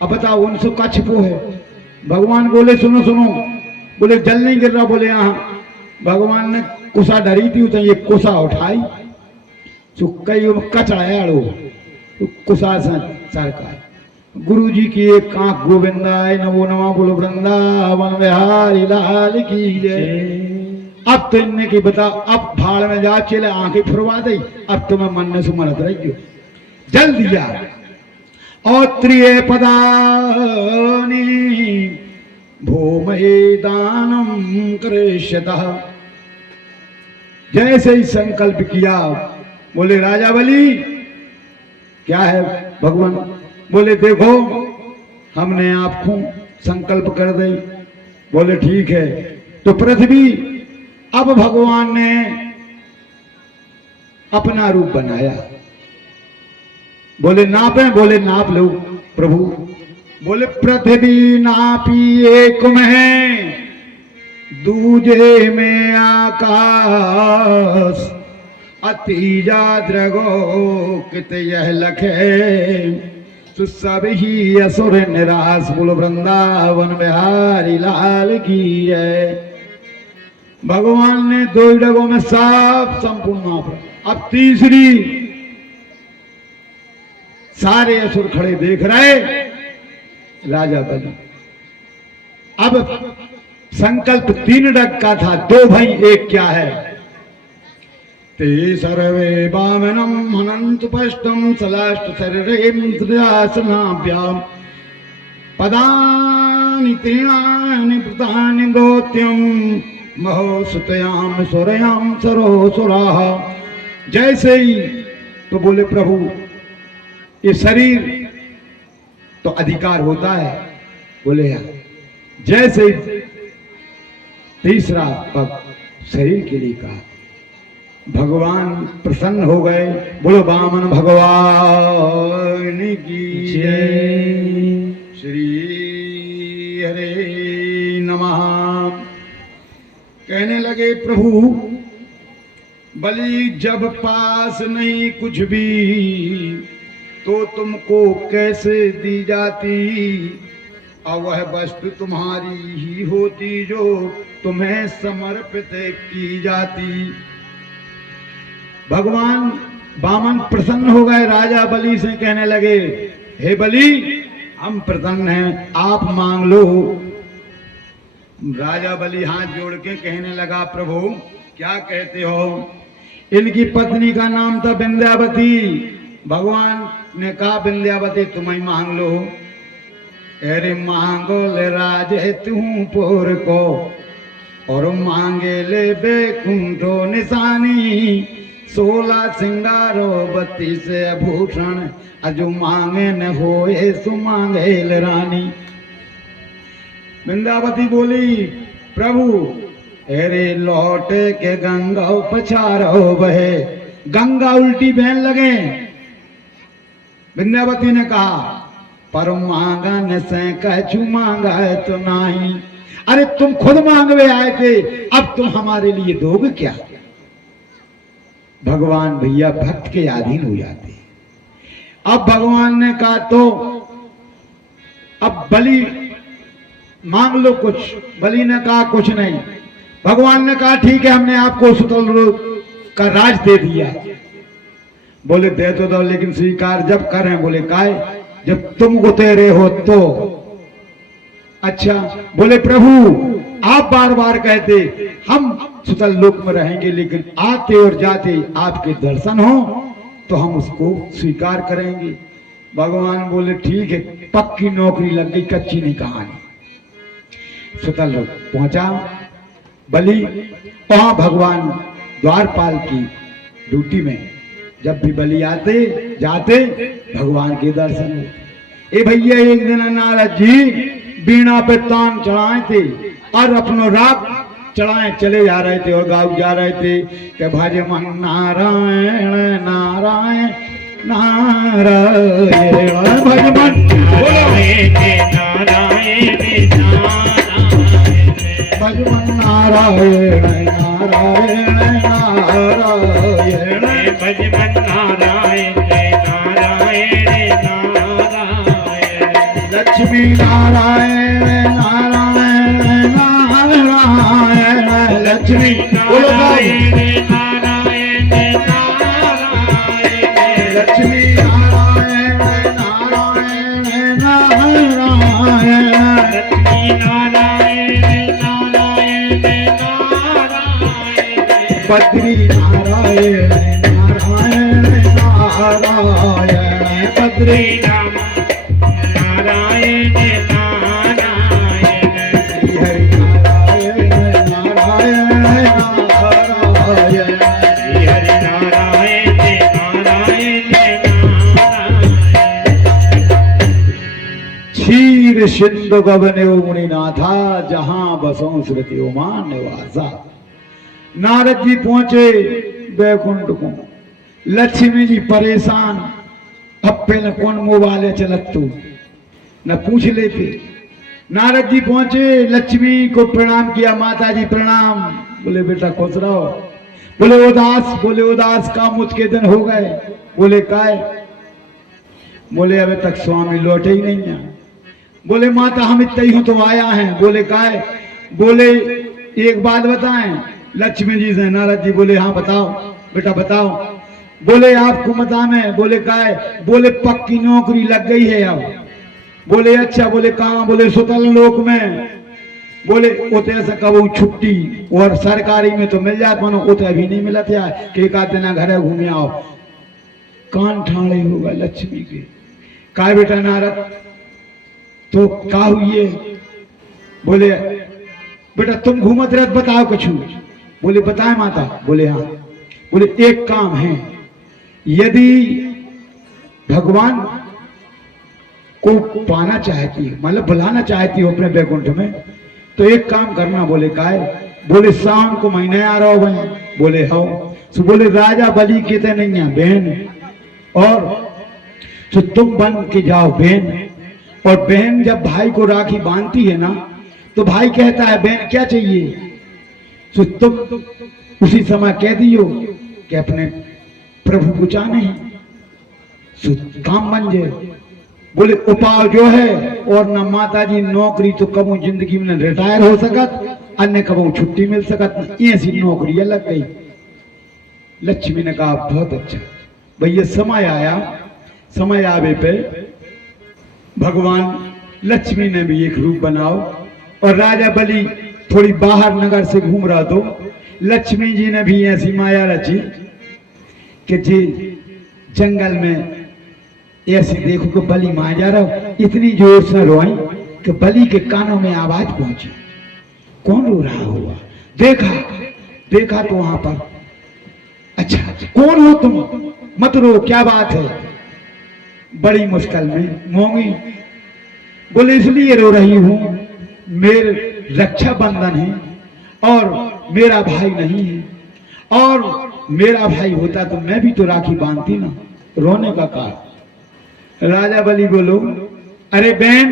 अब बताओ उनसे का छिपो है। भगवान बोले सुनो सुनो, बोले जल नहीं गिर रहा, बोले यहाँ। भगवान ने कुसा डरी थी, तो ये कुसा उठाई, तो कई कचड़ाया तो कुसा सरका। गुरु जी की एक आंख गोविंदाय नमो नमः, बोलो वृंदावन बिहारी लाल की जय। अब तो इनने की बता, अब भाड़ में जा चले, आंखें फुरवा दी, अब तुम्हें मन में सुमरत रही जल दिया। और त्रिय पदानी भूमि दानम कृष्यतः, जैसे ही संकल्प किया, बोले राजा बलि क्या है भगवान, बोले देखो हमने आपको संकल्प कर दी। बोले ठीक है, तो पृथ्वी अब भगवान ने अपना रूप बनाया। बोले नापे, बोले नाप लो प्रभु। बोले पृथ्वी नापी एक में, दूजे में आकाश, अतीजा द्रगो कित यह लखे, तो सब ही असुर निराश। बोलो वृंदावन बिहारी लाल की जय। भगवान ने दो डगों में सब संपूर्ण माप। अब तीसरी, सारे असुर खड़े देख रहे, राजा बलि। अब संकल्प 3 डग का था, 2 भाई 1 क्या है। ते सर्वे वामनम हनंत पष्टम सलाष्ट शरीरेन्द्रियासनाभ्याम पदानि त्रिणानि प्रतानि गोत्यम महोसुतयाम सुरयाम सरोसुराः। जैसे ही तो बोले प्रभु ये शरीर तो अधिकार होता है, बोले जैसे ही तीसरा पद शरीर के लिए कहा, भगवान प्रसन्न हो गए। बोलो वामन भगवान की जय। श्री हरे नमः। कहने लगे प्रभु बलि जब पास नहीं कुछ भी तो तुमको कैसे दी जाती, और वह वस्तु तुम्हारी ही होती जो तुम्हें समर्पित की जाती। भगवान वामन प्रसन्न हो गए, राजा बलि से कहने लगे हे बलि हम प्रसन्न हैं, आप मांग लो। राजा बलि हाथ जोड़ के कहने लगा प्रभु क्या कहते हो। इनकी पत्नी का नाम था विंध्यावती। भगवान ने कहा विंध्यावती तुम ही मांग लो। अरे मांगो ले राजे तू पोर को, और मांगे ले बैकुंठो निशानी, 16 सिंगारो 32 आभूषण, अजु मांगे न होए सु मांगे ले रानी। विंध्यावती बोली प्रभु अरे लौट के गंगा पछारो बहे, गंगा उल्टी बहन लगे। विंध्यावती ने कहा पर मांगा न से कछु मांगा है तो नहीं। अरे तुम खुद मांगवे आए थे, अब तुम हमारे लिए दोगे क्या। भगवान भैया भक्त के अधीन हो जाते। अब भगवान ने कहा तो अब बलि मांग लो कुछ। बलि ने कहा कुछ नहीं। भगवान ने कहा ठीक है हमने आपको सुतल का राज दे दिया। बोले दे तो दो लेकिन स्वीकार जब कर रहे हैं। बोले काय जब तुम उतेरे हो तो। अच्छा बोले प्रभु आप बार बार कहते हम सुतल लोक में रहेंगे, लेकिन आते और जाते आपके दर्शन हो तो हम उसको स्वीकार करेंगे। भगवान बोले ठीक है, पक्की नौकरी लग गई, कच्ची नहीं कहानी। सुतल लोक पहुंचा। बलि वहां भगवान द्वारपाल की ड्यूटी में जब भी बलि आते जाते भगवान के दर्शन होते। ए भैया एक दिन नारद जी बीणा पे तान चढ़ाए थे और अपनो राग चढ़ाए चले जा रहे थे और गाँव जा रहे थे कि भज मन नारायण नारायण नारायण भज मन भज मन नारायण नारायण नारायण भज मन नारायण नारायण नारायण लक्ष्मी नारायण नारायण नारायण लक्ष्मी नारायण नारायण नारायण लक्ष्मी नारायण नारायण नारायण लक्ष्मी नारायण नारायण नारायण बद्री नारायण नारायण नारायण बद्री नारायण नारायण हरि नारायण नारायण नारायण हरि नारायण नारायण क्षीर सिंधु गगन मुनिनाथा जहां बसों श्रुति उमा निवासा। नारद जी पहुंचे बैकुंठ को। लक्ष्मी जी परेशान अप्पे न कौन मोबाइल चलत तू न पूछ लेते। नारद जी पहुंचे लक्ष्मी को प्रणाम किया, माता जी प्रणाम। बोले बेटा खुश रहो। बोले उदास का मुझ के दिन हो गए। बोले काय? बोले अभी तक स्वामी लौटे ही नहीं है। बोले माता हम इतना ही तो आया हैं। बोले काय? बोले एक बात बताएं लक्ष्मी जी से। नारद जी बोले हाँ बताओ बेटा बताओ। बोले आपको मता में। बोले काय? बोले पक्की नौकरी लग गई है अब। बोले अच्छा। बोले कहाँ? बोले सुतल लोक में। बोले उते से कबू छुट्टी और सरकारी में तो मिल जात मनो उते अभी नहीं मिला था कि एक आध दिन घर घूमे आओ। कान ठाणे होगा लक्ष्मी के। काय बेटा नारद तो का हुई? बोले बेटा तुम घूमत रहत बताओ कुछ। बोले बताए माता। बोले हाँ। बोले एक काम है, यदि भगवान को पाना चाहती है मतलब बुलाना चाहती हो अपने बैकुंठ में तो एक काम करना। बोले काय? बोले शाम को महीने आ रहा हो बहन। बोले हो। तो बोले राजा बलि कहते नहीं है बहन और तो तुम बन के जाओ बहन। और बहन जब भाई को राखी बांधती है ना तो भाई कहता है बहन क्या चाहिए? तो तुम उसी समय कह दियो कि अपने प्रभु को चाहने हैं तो काम बन जाए। बोले उपाय जो है और न माता जी नौकरी तो कबू जिंदगी में रिटायर हो सकत अन्य कबू छुट्टी मिल सकत। ऐसी नौकरी लग गई। लक्ष्मी ने कहा बहुत अच्छा भैया समय आया। समय आवे पे भगवान लक्ष्मी ने भी एक रूप बनाओ और राजा बलि थोड़ी बाहर नगर से घूम रहा तो लक्ष्मी जी ने भी ऐसी माया रची कि जी जंगल में ऐसे देखो कि बलि मार जा रहा। इतनी जोर से रोई कि बलि के कानों में आवाज पहुंची। कौन रो रहा हुआ? देखा तो वहां पर अच्छा कौन हो तुम? मत रो क्या बात है? बड़ी मुश्किल में मोंगी। बोले इसलिए रो रही हूं मेरे रक्षा बंधन है और मेरा भाई नहीं है और मेरा भाई होता तो मैं भी तो राखी बांधती ना। रोने का कारण। राजा बलि बोलो अरे बहन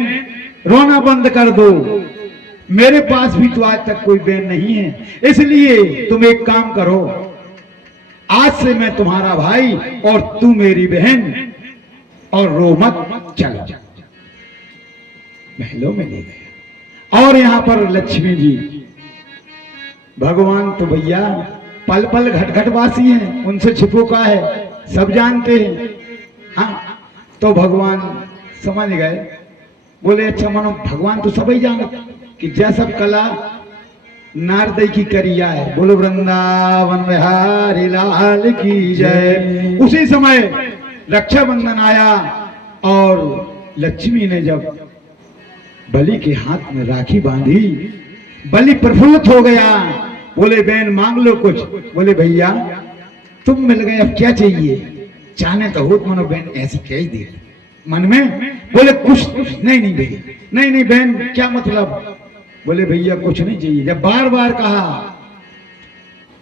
रोना बंद कर दो। मेरे पास भी तो आज तक कोई बहन नहीं है इसलिए तुम एक काम करो आज से मैं तुम्हारा भाई और तू मेरी बहन और रो मत। चलो महलों में ले गया। और यहां पर लक्ष्मी जी भगवान तो भैया पल पल घट वासी हैं उनसे छिपो का है सब जानते हैं। हाँ तो भगवान समझ गए। बोले अच्छा मानो भगवान तो सब ही जाना कि जैसा कला नारद की करिया है। बोलो वृंदावन बिहारी लाल की जय। उसी समय रक्षाबंधन आया और लक्ष्मी ने जब बलि के हाथ में राखी बांधी बलि प्रफुल्लित हो गया। बोले बहन मांग लो कुछ। बोले भैया तुम मिल गए, अब क्या चाहिए? चाहने तो हो मनो बहन ऐसी कह ही दे मन में। बोले कुछ नहीं नहीं भैया, नहीं नहीं बहन क्या मतलब? बोले भैया कुछ नहीं चाहिए। जब बार बार कहा,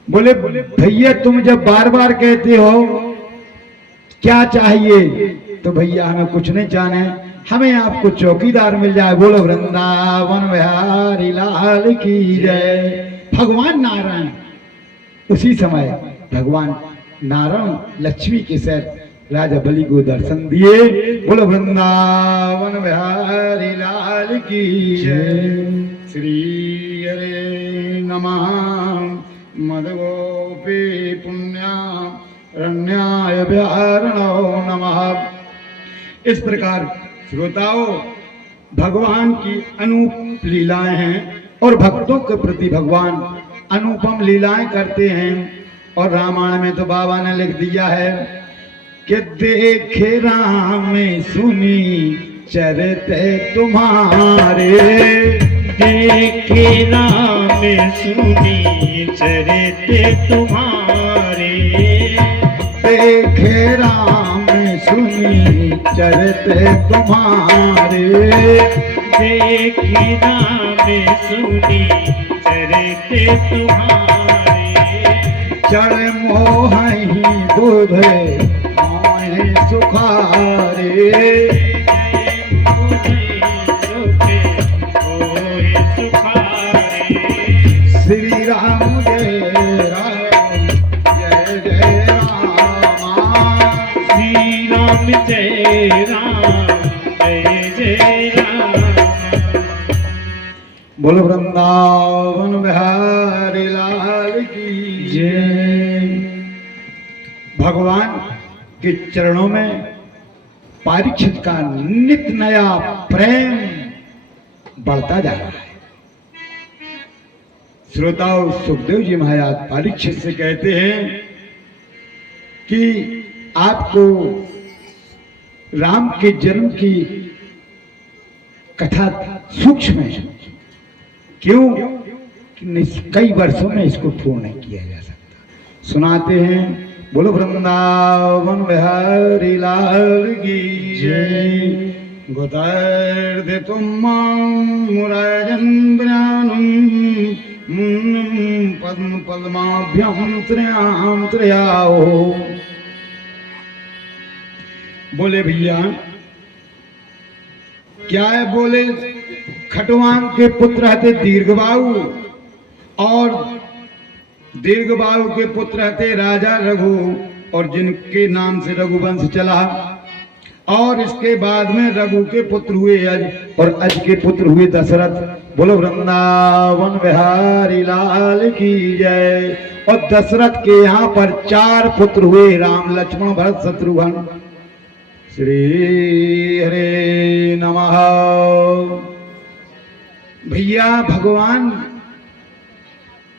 बोले भैया तुम जब बार बार कहते हो क्या चाहिए, तो भैया हमें कुछ नहीं चाहने, हमें आपको चौकीदार मिल जाए। बोलो वृंदावन बिहारी लाल की जय। भगवान नारायण उसी समय भगवान नारायण लक्ष्मी के साथ राजा बलि को दर्शन दिए। बोलो वृंदावन बिहारी लाल की जय। श्री हरे नमः मदगोपी पुण्या रण्याय व्यारणो नमः। इस प्रकार श्रोताओं भगवान की अनूप लीलाएं हैं और भक्तों के प्रति भगवान अनुपम लीलाएं करते हैं। और रामायण में तो बाबा ने लिख दिया है कि देखे राम सुनी चरते तुम्हारे, देखे राम सुनी चरते तुम्हारे, देखे राम सुनी चरते तुम्हारे, देखे राम सुनी चरते तुम्हारे, चढ़ मोहि बुध मोहि सुखारे, श्री राम जय राम जय जय राम, श्री राम जय राम जय जय राम। बोलो वृंदावन बिहारी लाल की जय। भगवान के चरणों में परीक्षित का नित नया प्रेम बढ़ता जा रहा है। श्रोताओं सुखदेव जी महाराज परीक्षित से कहते हैं कि आपको राम के जन्म की कथा सूक्ष्म है, क्यों? कई वर्षों में इसको पूर्ण नहीं किया जा सकता। सुनाते हैं। बोलो वृंदावन बिहारी लाल की जय। गोदार्दितुं मुराजन्द्रानुं मुन्नं पद्म पद्माभ्यां त्र्यां त्र्याओ। बोले भैया क्या है? बोले खटवांग के पुत्र थे दीर्घबाहु, और दीर्घबाहु के पुत्र थे राजा रघु, और जिनके नाम से रघुवंश चला। और इसके बाद में रघु के पुत्र हुए अज, और अज के पुत्र हुए दशरथ। बोलो वृंदावन बिहारी लाल की जय। और दशरथ के यहाँ पर 4 पुत्र हुए, राम लक्ष्मण भरत शत्रुघ्न। श्री हरे नमः। भैया भगवान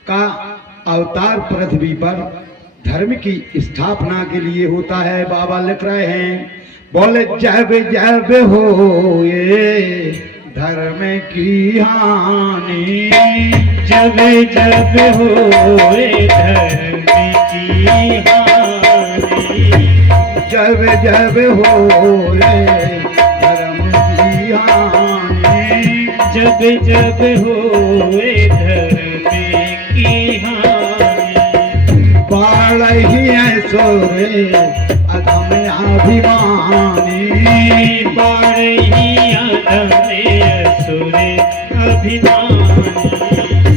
का अवतार पृथ्वी पर धर्म की स्थापना के लिए होता है। बाबा लिख रहे हैं, बोले जब जब हो ये धर्म की हानि, जब जब हो ये धर्म की हानि, जब जब हो ये धर्म की हानि, जब जब हो ये धर्म की हानि, बाढ़ही ऐसोरे अधम अभिमानी, बाढ़ही अधम असुरे अभिमानी।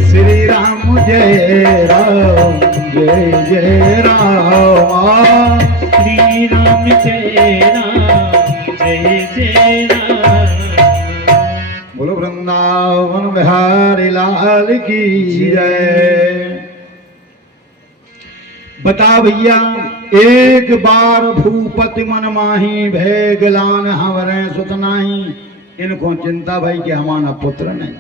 श्री राम जय राम जय जय राम, श्री राम जय राम जय जय राम। बोलो वृंदावन बिहारी लाल की जय। बता भैया एक बार भूपति मन माही भय गलान हवरे सुत नाही, इनको चिंता भाई कि हमारा पुत्र नहीं।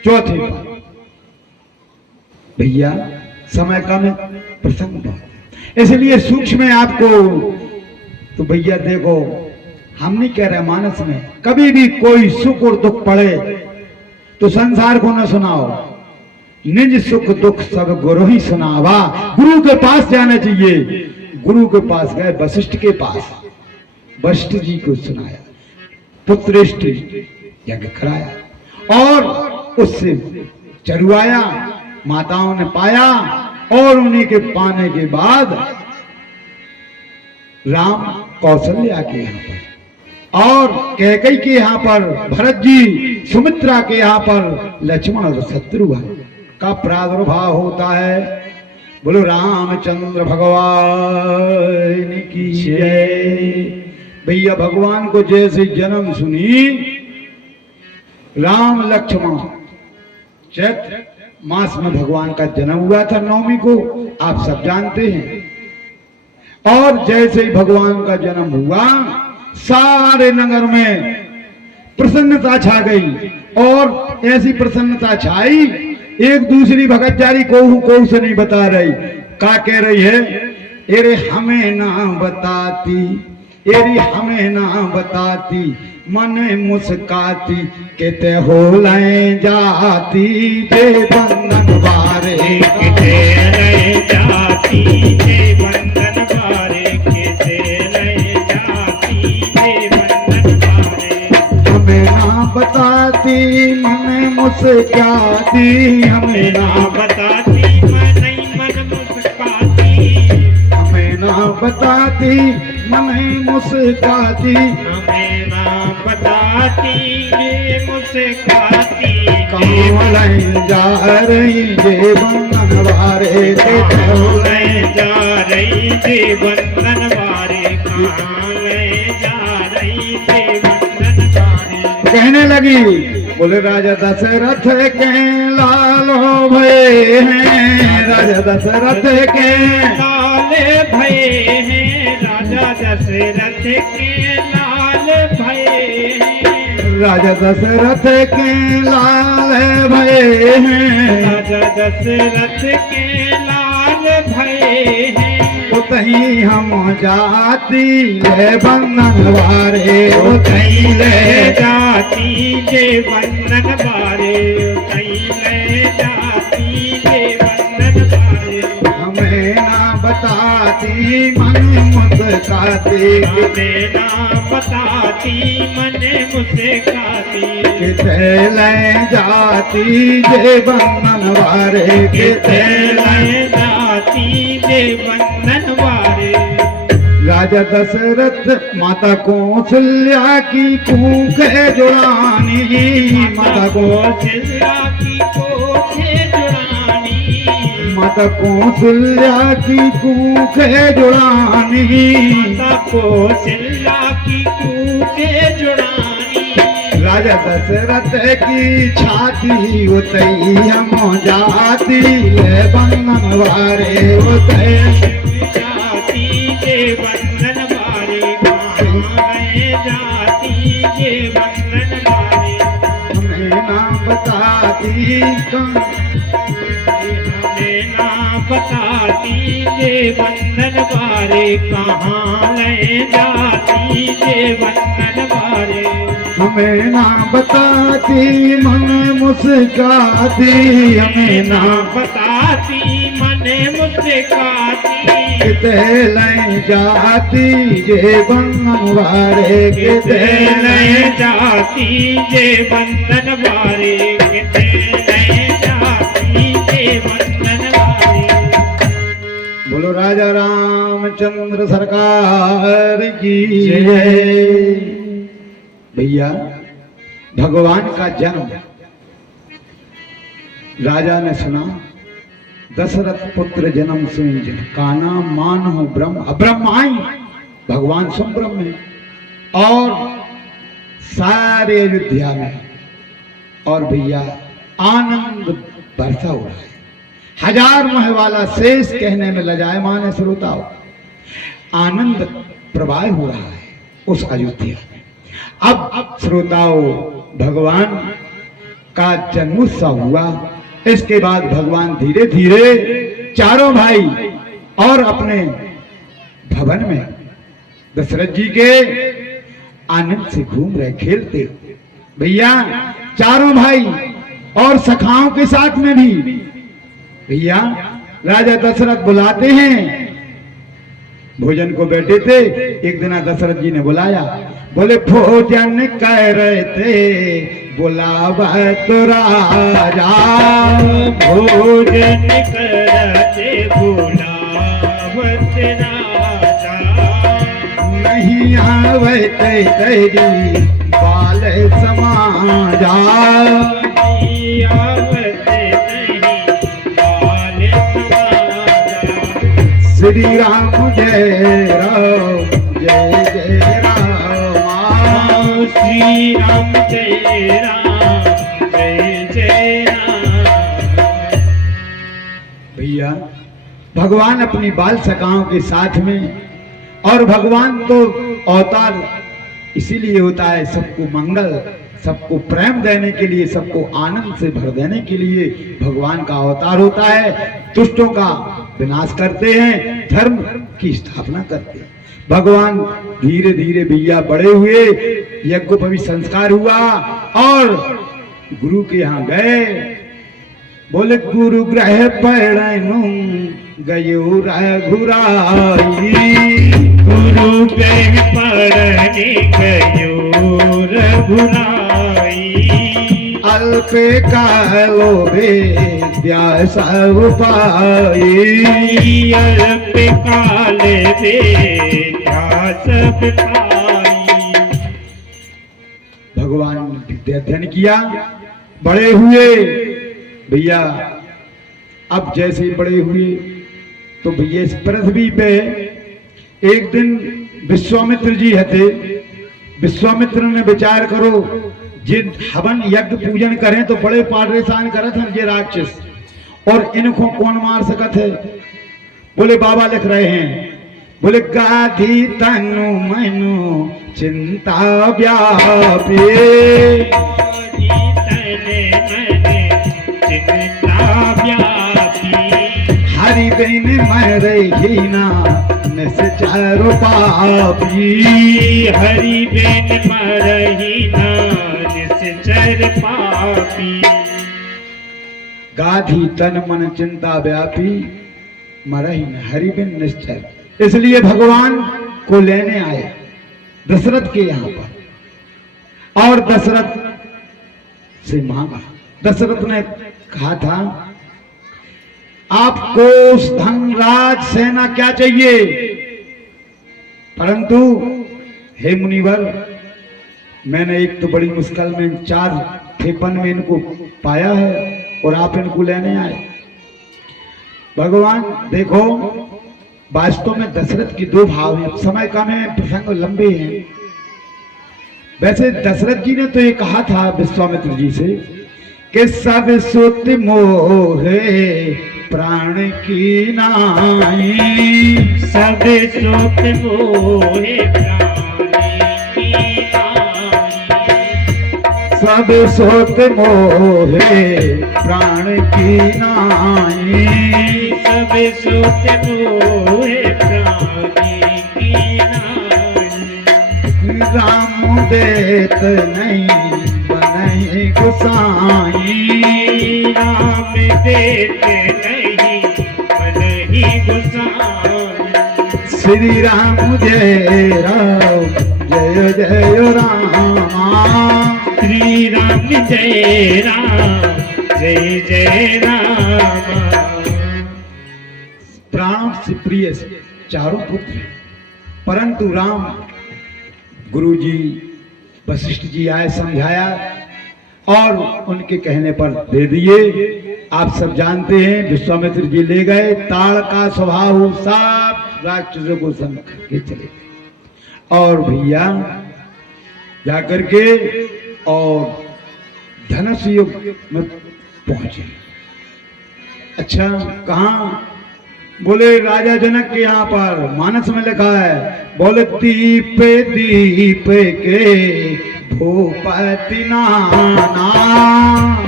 चौथी बात भैया समय का में प्रसंग बहुत, इसलिए सूक्ष्म में आपको तो भैया देखो, हम नहीं कह रहे मानस में कभी भी कोई सुख और दुख पड़े तो संसार को न सुनाओ, निज सुख दुख सब गुरु ही सुनावा। गुरु के पास जाना चाहिए। गुरु के पास गए, वशिष्ठ के पास, वशिष्ठ जी को सुनाया, पुत्रेष्टि यज्ञ कराया और उससे चरुआया, माताओं ने पाया और उन्हीं के पाने के बाद राम कौशल्या के यहाँ पर और कैकेयी के यहाँ पर, भरत जी सुमित्रा के यहाँ पर लक्ष्मण और शत्रुघ्न का प्रादुर्भाव होता है। बोलो रामचंद्र भगवान की जय। भैया भगवान को जैसे जन्म सुनी, राम लक्ष्मण चैत्र मास में भगवान का जन्म हुआ था, नवमी को, आप सब जानते हैं। और जैसे ही भगवान का जन्म हुआ, सारे नगर में प्रसन्नता छा गई और ऐसी प्रसन्नता छाई, एक दूसरी भगतजारी को से नहीं बता रही। क्या कह रही है? अरे हमें ना बताती, एरी हमें ना बताती, मन मुस्काती, कहते हो लय जाती जे बंधन बारे, कहते लय जाती जे बंधन बारे, कहते लय जाती जे बंधन बारे। हमें ना बताती मन मुस्काती, हमें ना बताती मन मुस्काती, हमें ना बताती मन मुस्काती, हमें ना बताती ये मुस्काती। कहाँ लय जा रही जे बंधन बारे, कहाँ लय जा रही जे बंधन बारे, कहाँ लय जा रही जे बंधन बारे। कहने लगी, बोले राजा दशरथ के लालो भये हैं, राजा दशरथ के लाल भये हैं, राजा दशरथ के लाल भये हैं, राजा दशरथ के लाल भये हैं, राजा दशरथ के लाल भये हैं। उतही हम जाती ले बंधन बारे, उतही ले जाती जे बंधन बारे, उतही ले जाती जे बंधन बारे। हमें ना बताती मन मुस्काती, हमें ना बताती मन मुस्काती, किते ले जाती जे बंधन बारे, किते ले जाती जे बंधन बारे। राजा दशरथ माता कौशल्या की कूख जुड़ानी, माता कौशल्या की कूख जुड़ानी, माता कौशल्या की कूख जुड़ानी, माता कौशल्या की कूख जुड़ानी। राजा दशरथ की छाती उतई हम जाती ले बंधन बारे, उतई जाती जे बंधन बारे, कहाँ लय जाती जे बंधन बारे। हमें ना बताती हमें ना बताती जे बंधन बारे, कहाँ लय जाती जे बंधन बारे। हमें ना बताती मन मुस्काती, हमें ना बताती मन मुस्काती, किते लय जाती जे बंधन बारे, किते लय जाती जे बंधन बारे, किते लय जाती जे बंधन बारे। बोलो राजा रामचंद्र सरकार की जय। भैया भगवान का जन्म राजा ने सुना, दशरथ पुत्र जन्म सुन का नाम मान हो ब्रह्म अब्रह्माई, भगवान स्वयं ब्रह्म है। और सारे अयोध्या में और भैया आनंद बरसा हो रहा है। हजार मह वाला शेष कहने में लजायमान है श्रोताओं, आनंद प्रवाह हो रहा है उस अयोध्या में। अब श्रोताओं भगवान का जन्मोत्सव हुआ, इसके बाद भगवान धीरे धीरे चारों भाई और अपने भवन में दशरथ जी के आनंद से घूम रहे, खेलते। भैया चारों भाई और सखाओं के साथ में भी भैया राजा दशरथ बुलाते हैं, भोजन को बैठे थे। एक दिन दशरथ जी ने बुलाया, बोले भोजन कर रहे थे, बुलावा तो राजा। भोजन करते बुलावत राजा, नहीं आवत तेरी बाल समाजा। आवत नहीं बाल समाजा। श्री राम जय राम जय जय राम। श्री राम जय राम जय जय राम। भैया भगवान अपनी बाल सखाओं के साथ में, और भगवान तो अवतार इसीलिए होता है सबको मंगल, सबको प्रेम देने के लिए, सबको आनंद से भर देने के लिए भगवान का अवतार होता है। दुष्टों का विनाश करते हैं, धर्म की स्थापना करते हैं। भगवान धीरे धीरे भैया बड़े हुए, यज्ञोपवीत संस्कार हुआ और गुरु के यहाँ गए। बोले गुरु ग्रह पढ़नु गयो रघुराई। गुरु ग्रह पढ़ने गयो रघुराई। अल्प कालो विद्या सब पाई। अल्प काल विद्या सब पाई। भगवान ने विद्या अध्ययन किया, बड़े हुए भैया। अब जैसे ही बड़े हुए तो भैया इस पृथ्वी पे एक दिन विश्वामित्र जी थे। विश्वामित्र ने विचार करो, जिन हवन यज्ञ पूजन करें तो बड़े परेशान करत हैं ये राक्षस, और इनको कौन मार सकत है। बोले बाबा लिख रहे हैं, बोले गाधी तनु मनु चिंता व्यापी। हरि बिन मरही ना निश्चर पापी। हरि बिन मरही ना निश्चर पापी। गाधी तन मन चिंता व्यापी, मरही न हरि बिन निश्चर। इसलिए भगवान को लेने आए दशरथ के यहाँ पर, और दशरथ से मांगा। दशरथ ने कहा था आपको धन राज सेना क्या चाहिए, परंतु हे मुनिवर मैंने एक तो बड़ी मुश्किल में 453 में इनको पाया है और आप इनको लेने आए। भगवान देखो, वास्तव में दशरथ की दो भाव हैं। समय कम है, प्रसंग लंबे हैं। वैसे दशरथ जी ने तो ये कहा था विश्वामित्र जी से कि सब सुत मोहे प्राण की नाई। सब सुत मोहे प्राण की नाई। सब सुत मोहे प्राण की नाई। सब सुत मोहे प्राण की नाई। राम देत नहीं बनहि गुसाई। राम देते नहीं बनहि गुसाई। श्री राम जय राम जय जय राम। श्री राम जय राम जय जय राम। प्राणों से प्रिय चारों पुत्र हैं, परंतु राम गुरुजी वशिष्ठ जी आए, समझाया और उनके कहने पर दे दिए। आप सब जानते हैं विश्वामित्र जी ले गए, ताड़ का स्वभाव सब राक्षसों को संग करके चले गए। और भैया जाकर के और धनुष युग में पहुंचे। अच्छा कहाँ? बोले राजा जनक के यहाँ पर मानस में लिखा है, बोले दीप दीप के भूपति नाना।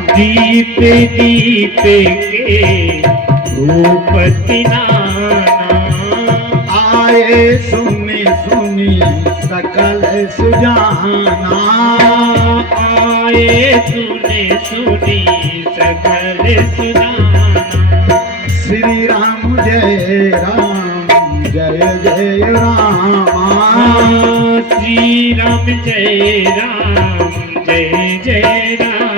दीप दीप के भूपति नाना। आए सुनी सुनी सकल सुजाना। आए सुने सुनी सकल सुजाना। जय राम जय जय राम। श्री राम जय राम जय जय राम।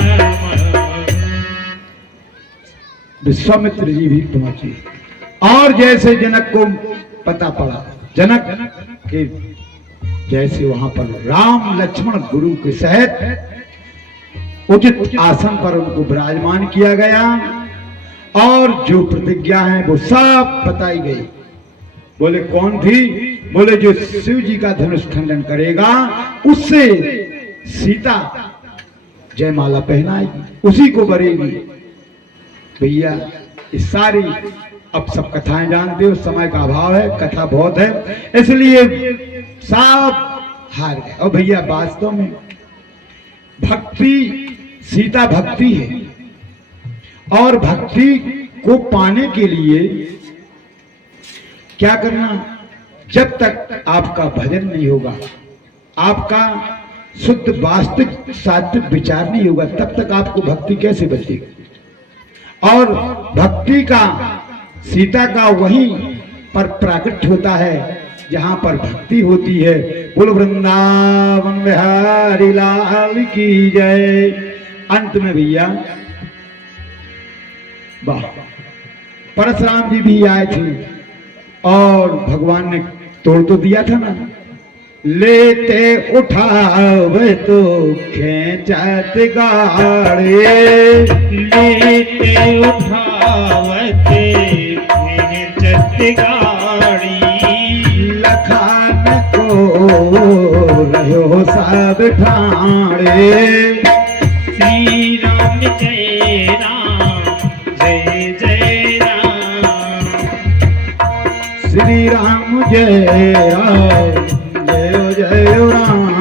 विश्वामित्र जी भी पहुंचे और जैसे जनक को पता पड़ा, जनक के जैसे वहां पर राम लक्ष्मण गुरु के सहित उचित आसन पर उनको विराजमान किया गया और जो प्रतिज्ञा है वो सब बताई गई। बोले कौन थी? बोले जो शिव जी का धनुष खंडन करेगा उससे सीता जयमाला पहनाएगी, उसी को बरेगी। भैया इस सारी अब सब कथाएं जानते हो, समय का अभाव है, कथा बहुत है, इसलिए सब हार गए। और भैया वास्तव में भक्ति, सीता भक्ति है और भक्ति को पाने के लिए क्या करना? जब तक आपका भजन नहीं होगा, आपका शुद्ध वास्तविक सात्विक विचार नहीं होगा, तब तक आपको भक्ति कैसे बचेगी? और भक्ति का, सीता का वहीं पर प्राकट्य होता है जहां पर भक्ति होती है। बोल वृंदावन बिहारी लाल की जय। अंत में भैया वाह, परशुराम जी भी आए थे और भगवान ने तोड़ तो दिया था ना, लेते उठावे तो खेचत गाड़े, लेते उठावते खेचत गाड़ी, लखान को रहो सब ठाणे। श्री राम जय राम जय जय राम। श्री राम जय राम जय जय राम।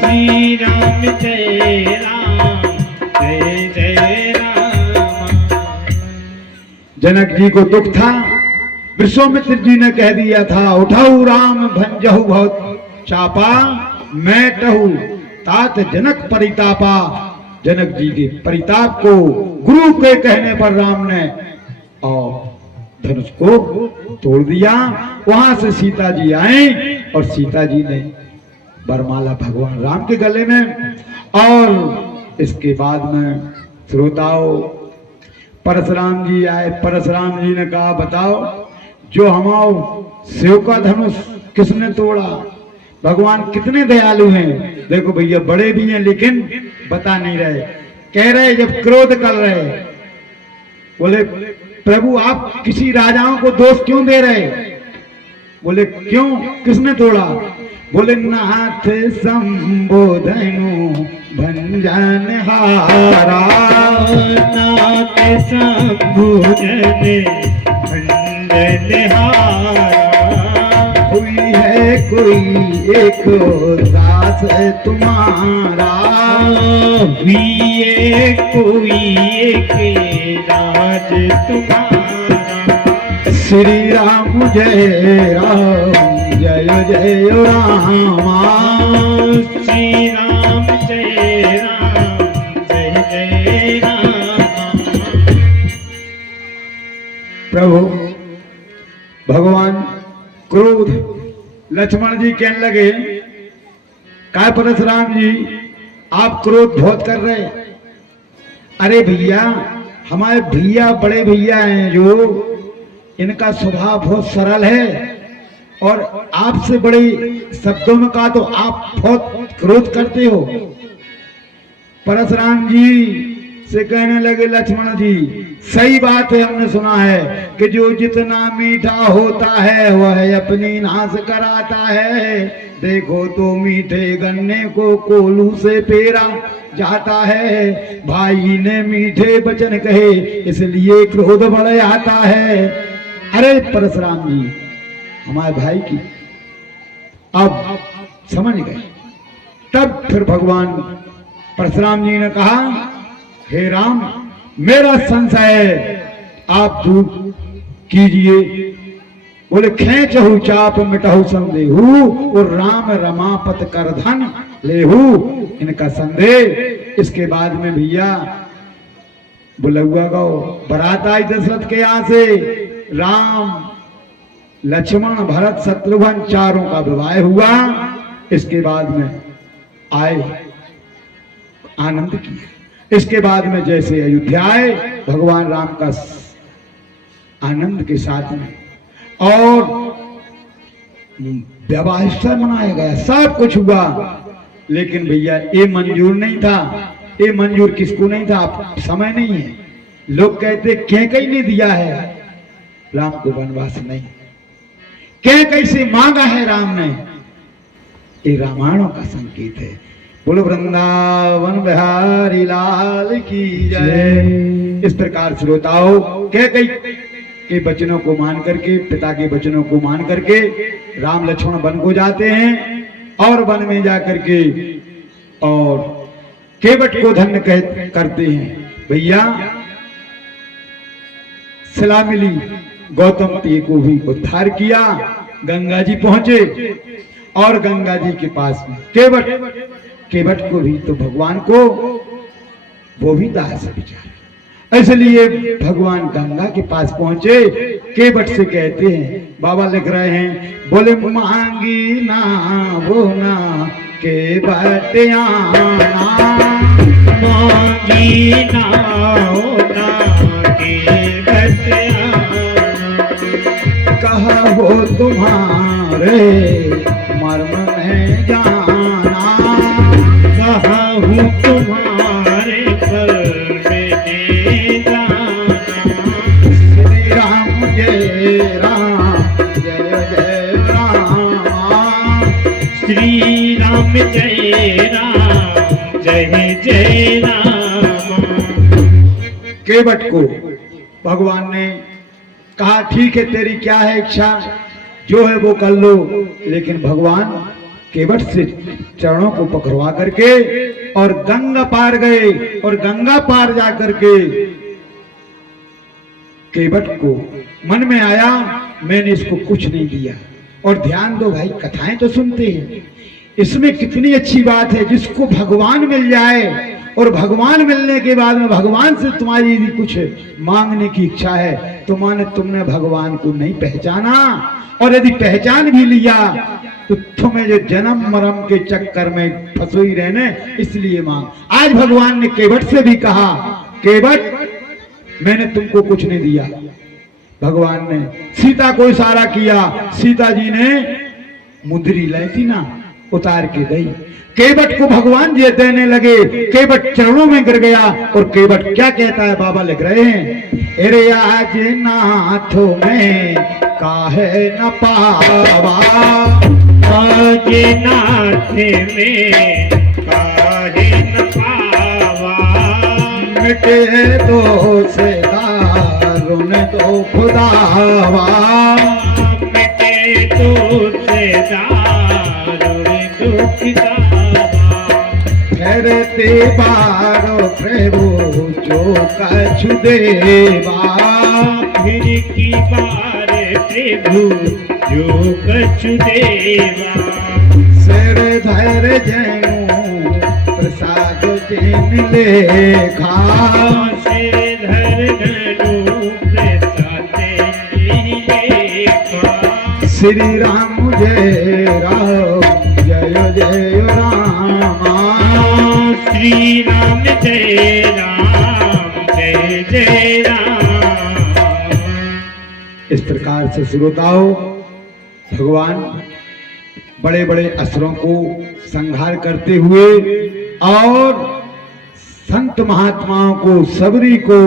श्री राम जय राम जय जय राम। जनक जी को दुख था, विश्वामित्र जी ने कह दिया था उठाऊ राम भंजहु बहुत चापा, मैं टहू तात जनक परितापा। जनक जी के परिताप को गुरु के कहने पर राम ने और धनुष को तोड़ दिया। वहां से सीता जी आए और सीता जी ने वरमाला भगवान राम के गले में, और इसके बाद में श्रोताओं परशुराम जी आए। परशुराम जी ने कहा बताओ जो हमारा शिव का धनुष किसने तोड़ा? भगवान कितने दयालु हैं। देखो भैया बड़े भी हैं लेकिन बता नहीं रहे, कह रहे जब क्रोध कर रहे, बोले प्रभु आप किसी राजाओं को दोष क्यों दे रहे? बोले क्यों, किसने तोड़ा? बोले नाथ संबोधनु भंजन हारा, नाथ संबोधन भंजन हारा। हुई है कोई एक दास तुम्हारा, हुई है कोई एक राज तुम्हारा। श्री राम जय राम जय जय राम। श्री राम जय राम जय जय राम। प्रभु भगवान क्रोध, लक्ष्मण जी कहने लगे काय परशुराम जी आप क्रोध बहुत कर रहे? अरे भैया हमारे भैया बड़े भैया हैं जो, इनका स्वभाव बहुत सरल है और आपसे बड़े शब्दों में कहा तो आप बहुत क्रोध करते हो। परशुराम जी से कहने लगे लक्ष्मण जी सही बात है, हमने सुना है कि जो जितना मीठा होता है वह अपनी नाश कराता है। देखो तो मीठे गन्ने को कोल्हू से पेरा जाता है, भाई ने मीठे वचन कहे इसलिए क्रोध बढ़ आता है। अरे परशुराम जी हमारे भाई की अब समझ गए। तब फिर भगवान परशुराम जी ने कहा हे राम मेरा संशय है आप दूर कीजिए। बोले खेचहु चाप मिटहु संदेहु और राम रमापत कर धन लेहु, इनका संदेह। इसके बाद में भैया बुलौआ गाओ। बारात आई दशरथ के यहाँ से, राम लक्ष्मण भरत शत्रुघ्न चारों का विवाह हुआ। इसके बाद में आए, आनंद किया। इसके बाद में जैसे अयोध्या आए, भगवान राम का आनंद के साथ में और विवाह मनाया गया, सब कुछ हुआ। लेकिन भैया ये मंजूर नहीं था। ये मंजूर किसको नहीं था? समय नहीं है। लोग कहते कैकई ने दिया है राम को वनवास, नहीं, कैकई से मांगा है राम ने। ये रामायणों का संकेत है। बोलो वृंदावन बिहारी लाल की जय। इस प्रकार श्रोताओ, कैकई के वचनों को मान करके, पिता के वचनों को मान करके राम लक्ष्मण वन को जाते हैं और वन में जाकर के और केवट को धन्य करते हैं। भैया सलाह मिली, गौतम जी को भी उद्धार किया। गंगा जी पहुंचे और गंगा जी के पास में केवट को भी तो भगवान को वो भी दास विचार, इसलिए भगवान गंगा के पास पहुंचे। केवट से कहते हैं, बाबा लिख रहे हैं, बोले मांगी ना वो ना केवट आना, मांगी ना वो ना केवट आना, कहा वो तुम्हारे मर्म में जाना, कहा हूँ तुम्हारे पर में जाना। श्री राम जय राम जय जय राम, श्री राम जय राम जय जय राम। केवट को भगवान ने कहा, ठीक है तेरी क्या है इच्छा, जो है वो कर लो। लेकिन भगवान केवट से चरणों को पकड़वा करके और गंगा पार गए और गंगा पार जा करके केवट को मन में आया, मैंने इसको कुछ नहीं दिया। और ध्यान दो भाई, कथाएं तो सुनते हैं, इसमें कितनी अच्छी बात है। जिसको भगवान मिल जाए और भगवान मिलने के बाद में भगवान से तुम्हारी यदि कुछ मांगने की इच्छा है तो माने तुमने भगवान को नहीं पहचाना, और यदि पहचान भी लिया तो तुम्हें जो जन्म मरण के चक्कर में फंसो ही रहने, इसलिए मांग। आज भगवान ने केवट से भी कहा, केवट मैंने तुमको कुछ नहीं दिया। भगवान ने सीता को इशारा किया, सीता जी ने मुंदरी लाई थी ना, उतार के गई। केवट को भगवान जी देने लगे, केवट चरणों में गिर गया। और केवट क्या कहता है, बाबा लिख रहे हैं, अरे आज नाथों में काहे न पावा, आज नाथ में काहे न पावा, मिटे दो से दारुण दो खुदावा, मिटे तो से दारुण दो खुदावा, ठहरते बारो प्रभु जो कछु देवा, फिर की बार प्रभु जो कछु देवा, सिर धर जनु प्रसाद जिन लेखा, सिर धर धनु प्रसाद लेखा, श्री राम जय राम जय जय रामा, श्री राम जय राम जय जय राम। इस प्रकार से श्रोताओं, भगवान बड़े बड़े असुरों को संहार करते हुए और संत महात्माओं को, सबरी को,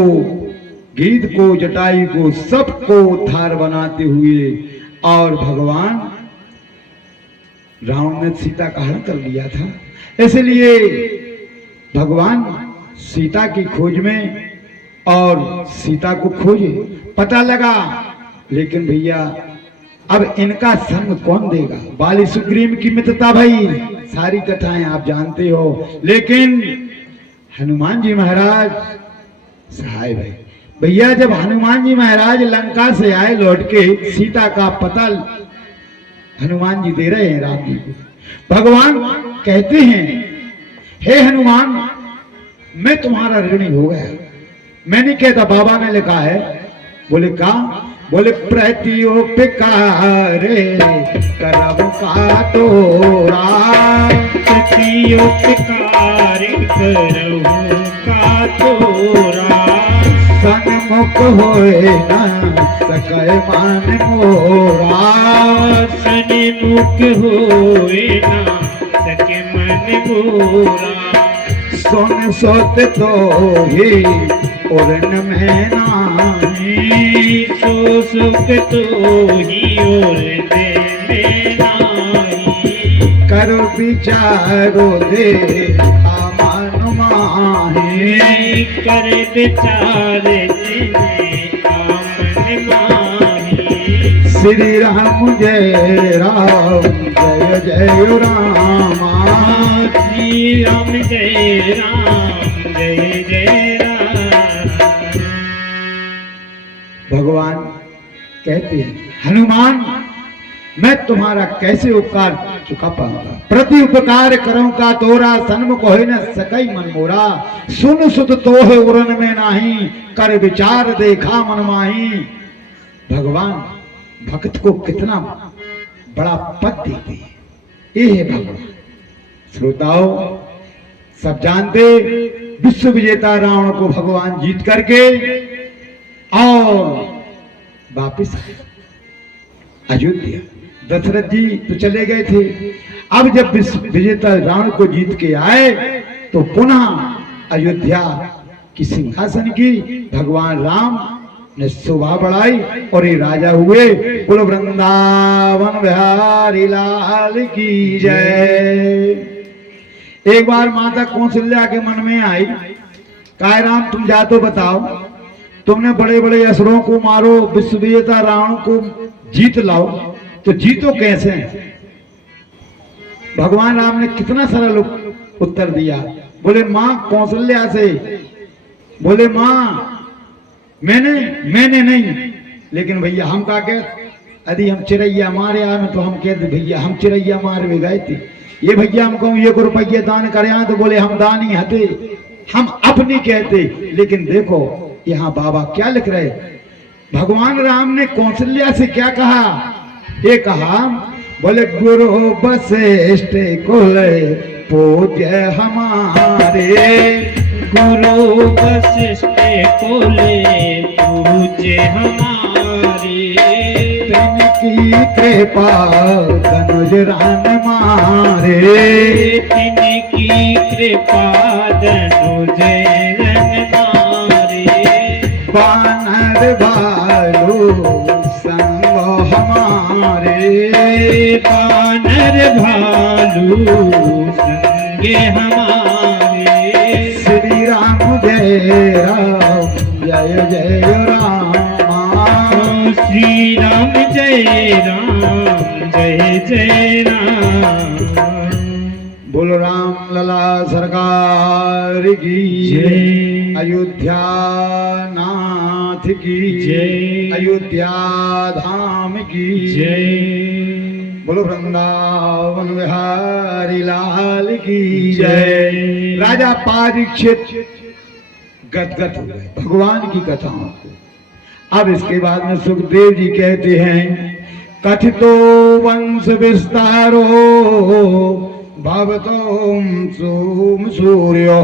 गीत को, जटाई को, सबको उद्धार बनाते हुए, और भगवान रावण ने सीता का हरण कर लिया था। इसलिए भगवान सीता की खोज में और सीता को खोजे, पता लगा। लेकिन भैया अब इनका संग कौन देगा? बाली सुग्रीव की मित्रता, भाई सारी कथाएं आप जानते हो। लेकिन हनुमान जी महाराज सहाय भाई, भैया जब हनुमान जी महाराज लंका से आए लौट के, सीता का पता हनुमान जी दे रहे हैं राम जी को। भगवान कहते हैं, हे हनुमान, मैं तुम्हारा ऋणी हो गया, मैं नहीं कहता, बाबा ने लिखा है। बोले का? बोले प्रतियोपकारे करम का तोरा, प्रतियोपकारे करहु का तोरा, सन्मुख होए न सकै मान मोरा, सन्मुख होए न सके मन मोरा, सुन सोत तो भी उड़न में नाही, सो सुख तो ही और दे नाही, करो विचारो दे मन माही, कर विचार जिने आमन माही, श्री राम जय राम जय जय रामा, श्री राम जय राम जय जय राम। भगवान कहते हैं, हनुमान मैं तुम्हारा कैसे उपकार चुका पाऊंगा, प्रति उपकार करूं का तोरा, सन्मुख होए न सकई मन मोरा, सुन सुत तोहे उरन में नाही, कर विचार देखा मन माही। भगवान भक्त को कितना बड़ा पद देते हैं, ये है भगवान। श्रोताओं सब जानते, विश्व विजेता रावण को भगवान जीत करके और वापिस आए अयोध्या। दशरथ जी तो चले गए थे, अब जब विश्व विजेता रावण को जीत के आए तो पुनः अयोध्या की सिंहासन की भगवान राम ने शोभा बढ़ाई और ये राजा हुए। बोलो वृंदावन बिहारी लाल की जय। एक बार माता कौशल्या के मन में आई, काय राम तुम जा तो बताओ, तुमने बड़े बड़े असुरों को मारो, विश्व विजेता रावण को जीत लाओ, तो जीतो कैसे? भगवान राम ने कितना सरल उत्तर दिया। बोले मां कौशल्या से, बोले मां मैंने नहीं, लेकिन भैया हम का कह, यदि हम चिड़ैया मारे आए तो हम कहते भैया हम चिड़ैया मारे भी गए थे, ये भैया हम कहूँ 1 रुपये दान करे तो बोले हम दान ही हते, हम अपनी कहते। लेकिन देखो यहाँ बाबा क्या लिख रहे, भगवान राम ने कौशल्या से क्या कहा, ये कहा बोले गुरु वशिष्ठ कुल पूज्य हमारे, गुरु वशिष्ठ कुले पूज्य हमारे, तिनकी कृपा धनुज रान मारे, तिनकी कृपा धनुज रन मारे, बानर भालू संग हमारे, बानर भालू संगे हमारे, श्री राम जय राम जय जय रामा, श्री राम जय राम जय जय राम। बोलो राम लला सरकार की जय, अयोध्या नाथ की जय, अयोध्या धाम की जय, बोलो वृंदावन बिहारी लाल की जय। जय। राजा परीक्षित गदगद हो गए भगवान की कथाओं को। अब इसके बाद में सुखदेव जी कहते हैं, कथितो वंश विस्तारो भवतो सोम सूर्यो,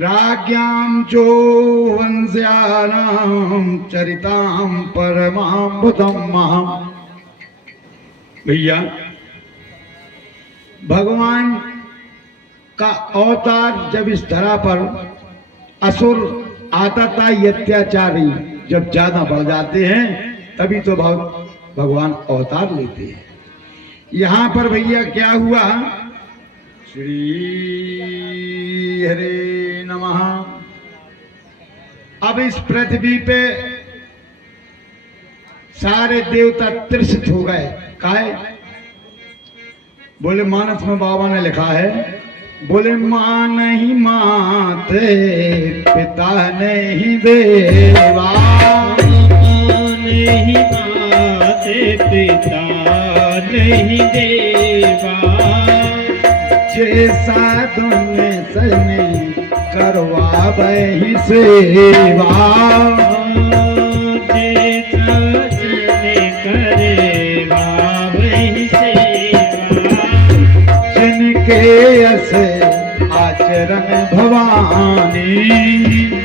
राज्ञां चो वंश्यानां चरितां परमाम्बुतं माम्। भैया भगवान का अवतार जब इस धरा पर असुर आता था, ये अत्याचारी जब ज्यादा बढ़ जाते हैं तभी तो भगवान अवतार लेते हैं। यहाँ पर भैया क्या हुआ, श्री हरे नमः। अब इस पृथ्वी पे सारे देवता त्रिषित हो गए। काहे? बोले मानस में बाबा ने लिखा है, बोले मां नहीं माते पिता नहीं देवा, नहीं माते पिता नहीं देवा, जैसा तुमने सने करवावहि सेवा। जे सजन करे वावहि सेवा। जिनके यस आचरण भवानी,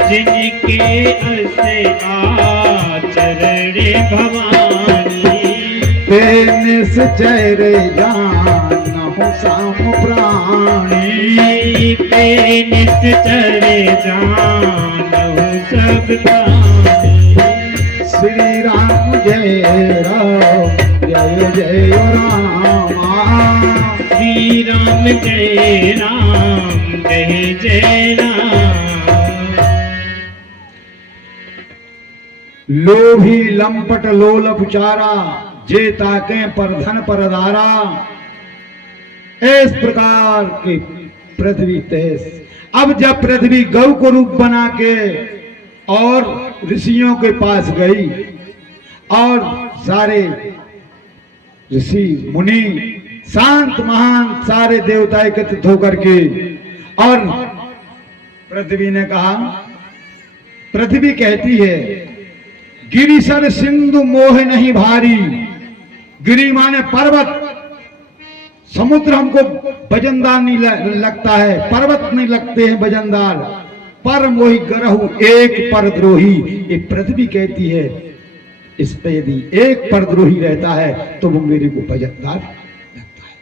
जिनके असे आचरण भवानी। ते निश्चय रे जानहु साम प्राणी। ते निश्चय जानहु सब प्राणी। श्री राम जय राम जय जय रामा। श्री राम जय राम जय जय राम। लोभी लंपट लोलप चारा, जे ताके पर धन परदारा। इस प्रकार के पृथ्वी तेज। अब जब पृथ्वी गौ को रूप बना के और ऋषियों के पास गई और सारे ऋषि मुनि शांत महान सारे देवता एकत्रित होकर के, और पृथ्वी ने कहा, पृथ्वी कहती है गिरिसर सिंधु मोह नहीं भारी। गिरी माने पर्वत, समुद्र हमको वजनदार नहीं लगता है, पर्वत नहीं लगते हैं वजनदार। पर मोहि गरहु एक परद्रोही। ये पृथ्वी कहती है इस पे यदि एक परद्रोही रहता है तो वो मेरे को वजनदार लगता है।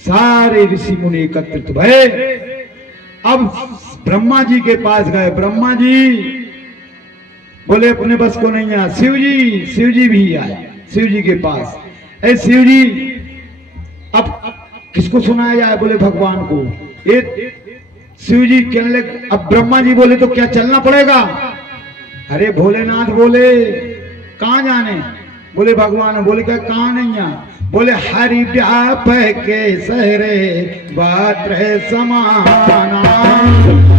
सारे ऋषि मुनि एकत्रित भये। अब ब्रह्मा जी के पास गए। ब्रह्मा जी बोले अपने बस को नहीं आया। शिव जी भी आए शिव जी के पास। ऐ शिव जी अब किसको सुनाया जाए? बोले भगवान को। शिव जी कहने लगे, अब ब्रह्मा जी बोले तो क्या चलना पड़ेगा? अरे भोलेनाथ बोले कहां जाने? बोले भगवान। बोले क्या कहां नहीं आ? बोले हरि व्याप के सहरे बात रहे समाना।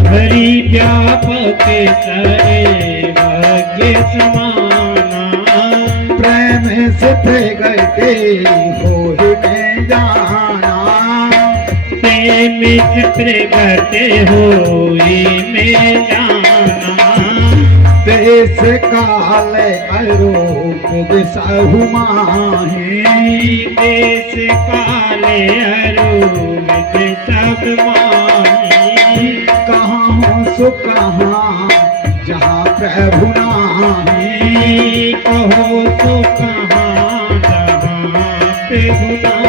हरि व्याप के सहरे भाग्य समाना। प्रेम से प्रगटे हो ही में जाना। प्रेम से प्रगटे हो में जाना। देश काल अरूप दिशहु माही। देश काल अरूप दिशहु माही। कहाँ सो कहाँ जहाँ प्रभु नाही। कहो तो कहाँ जहाँ प्रभु नाही।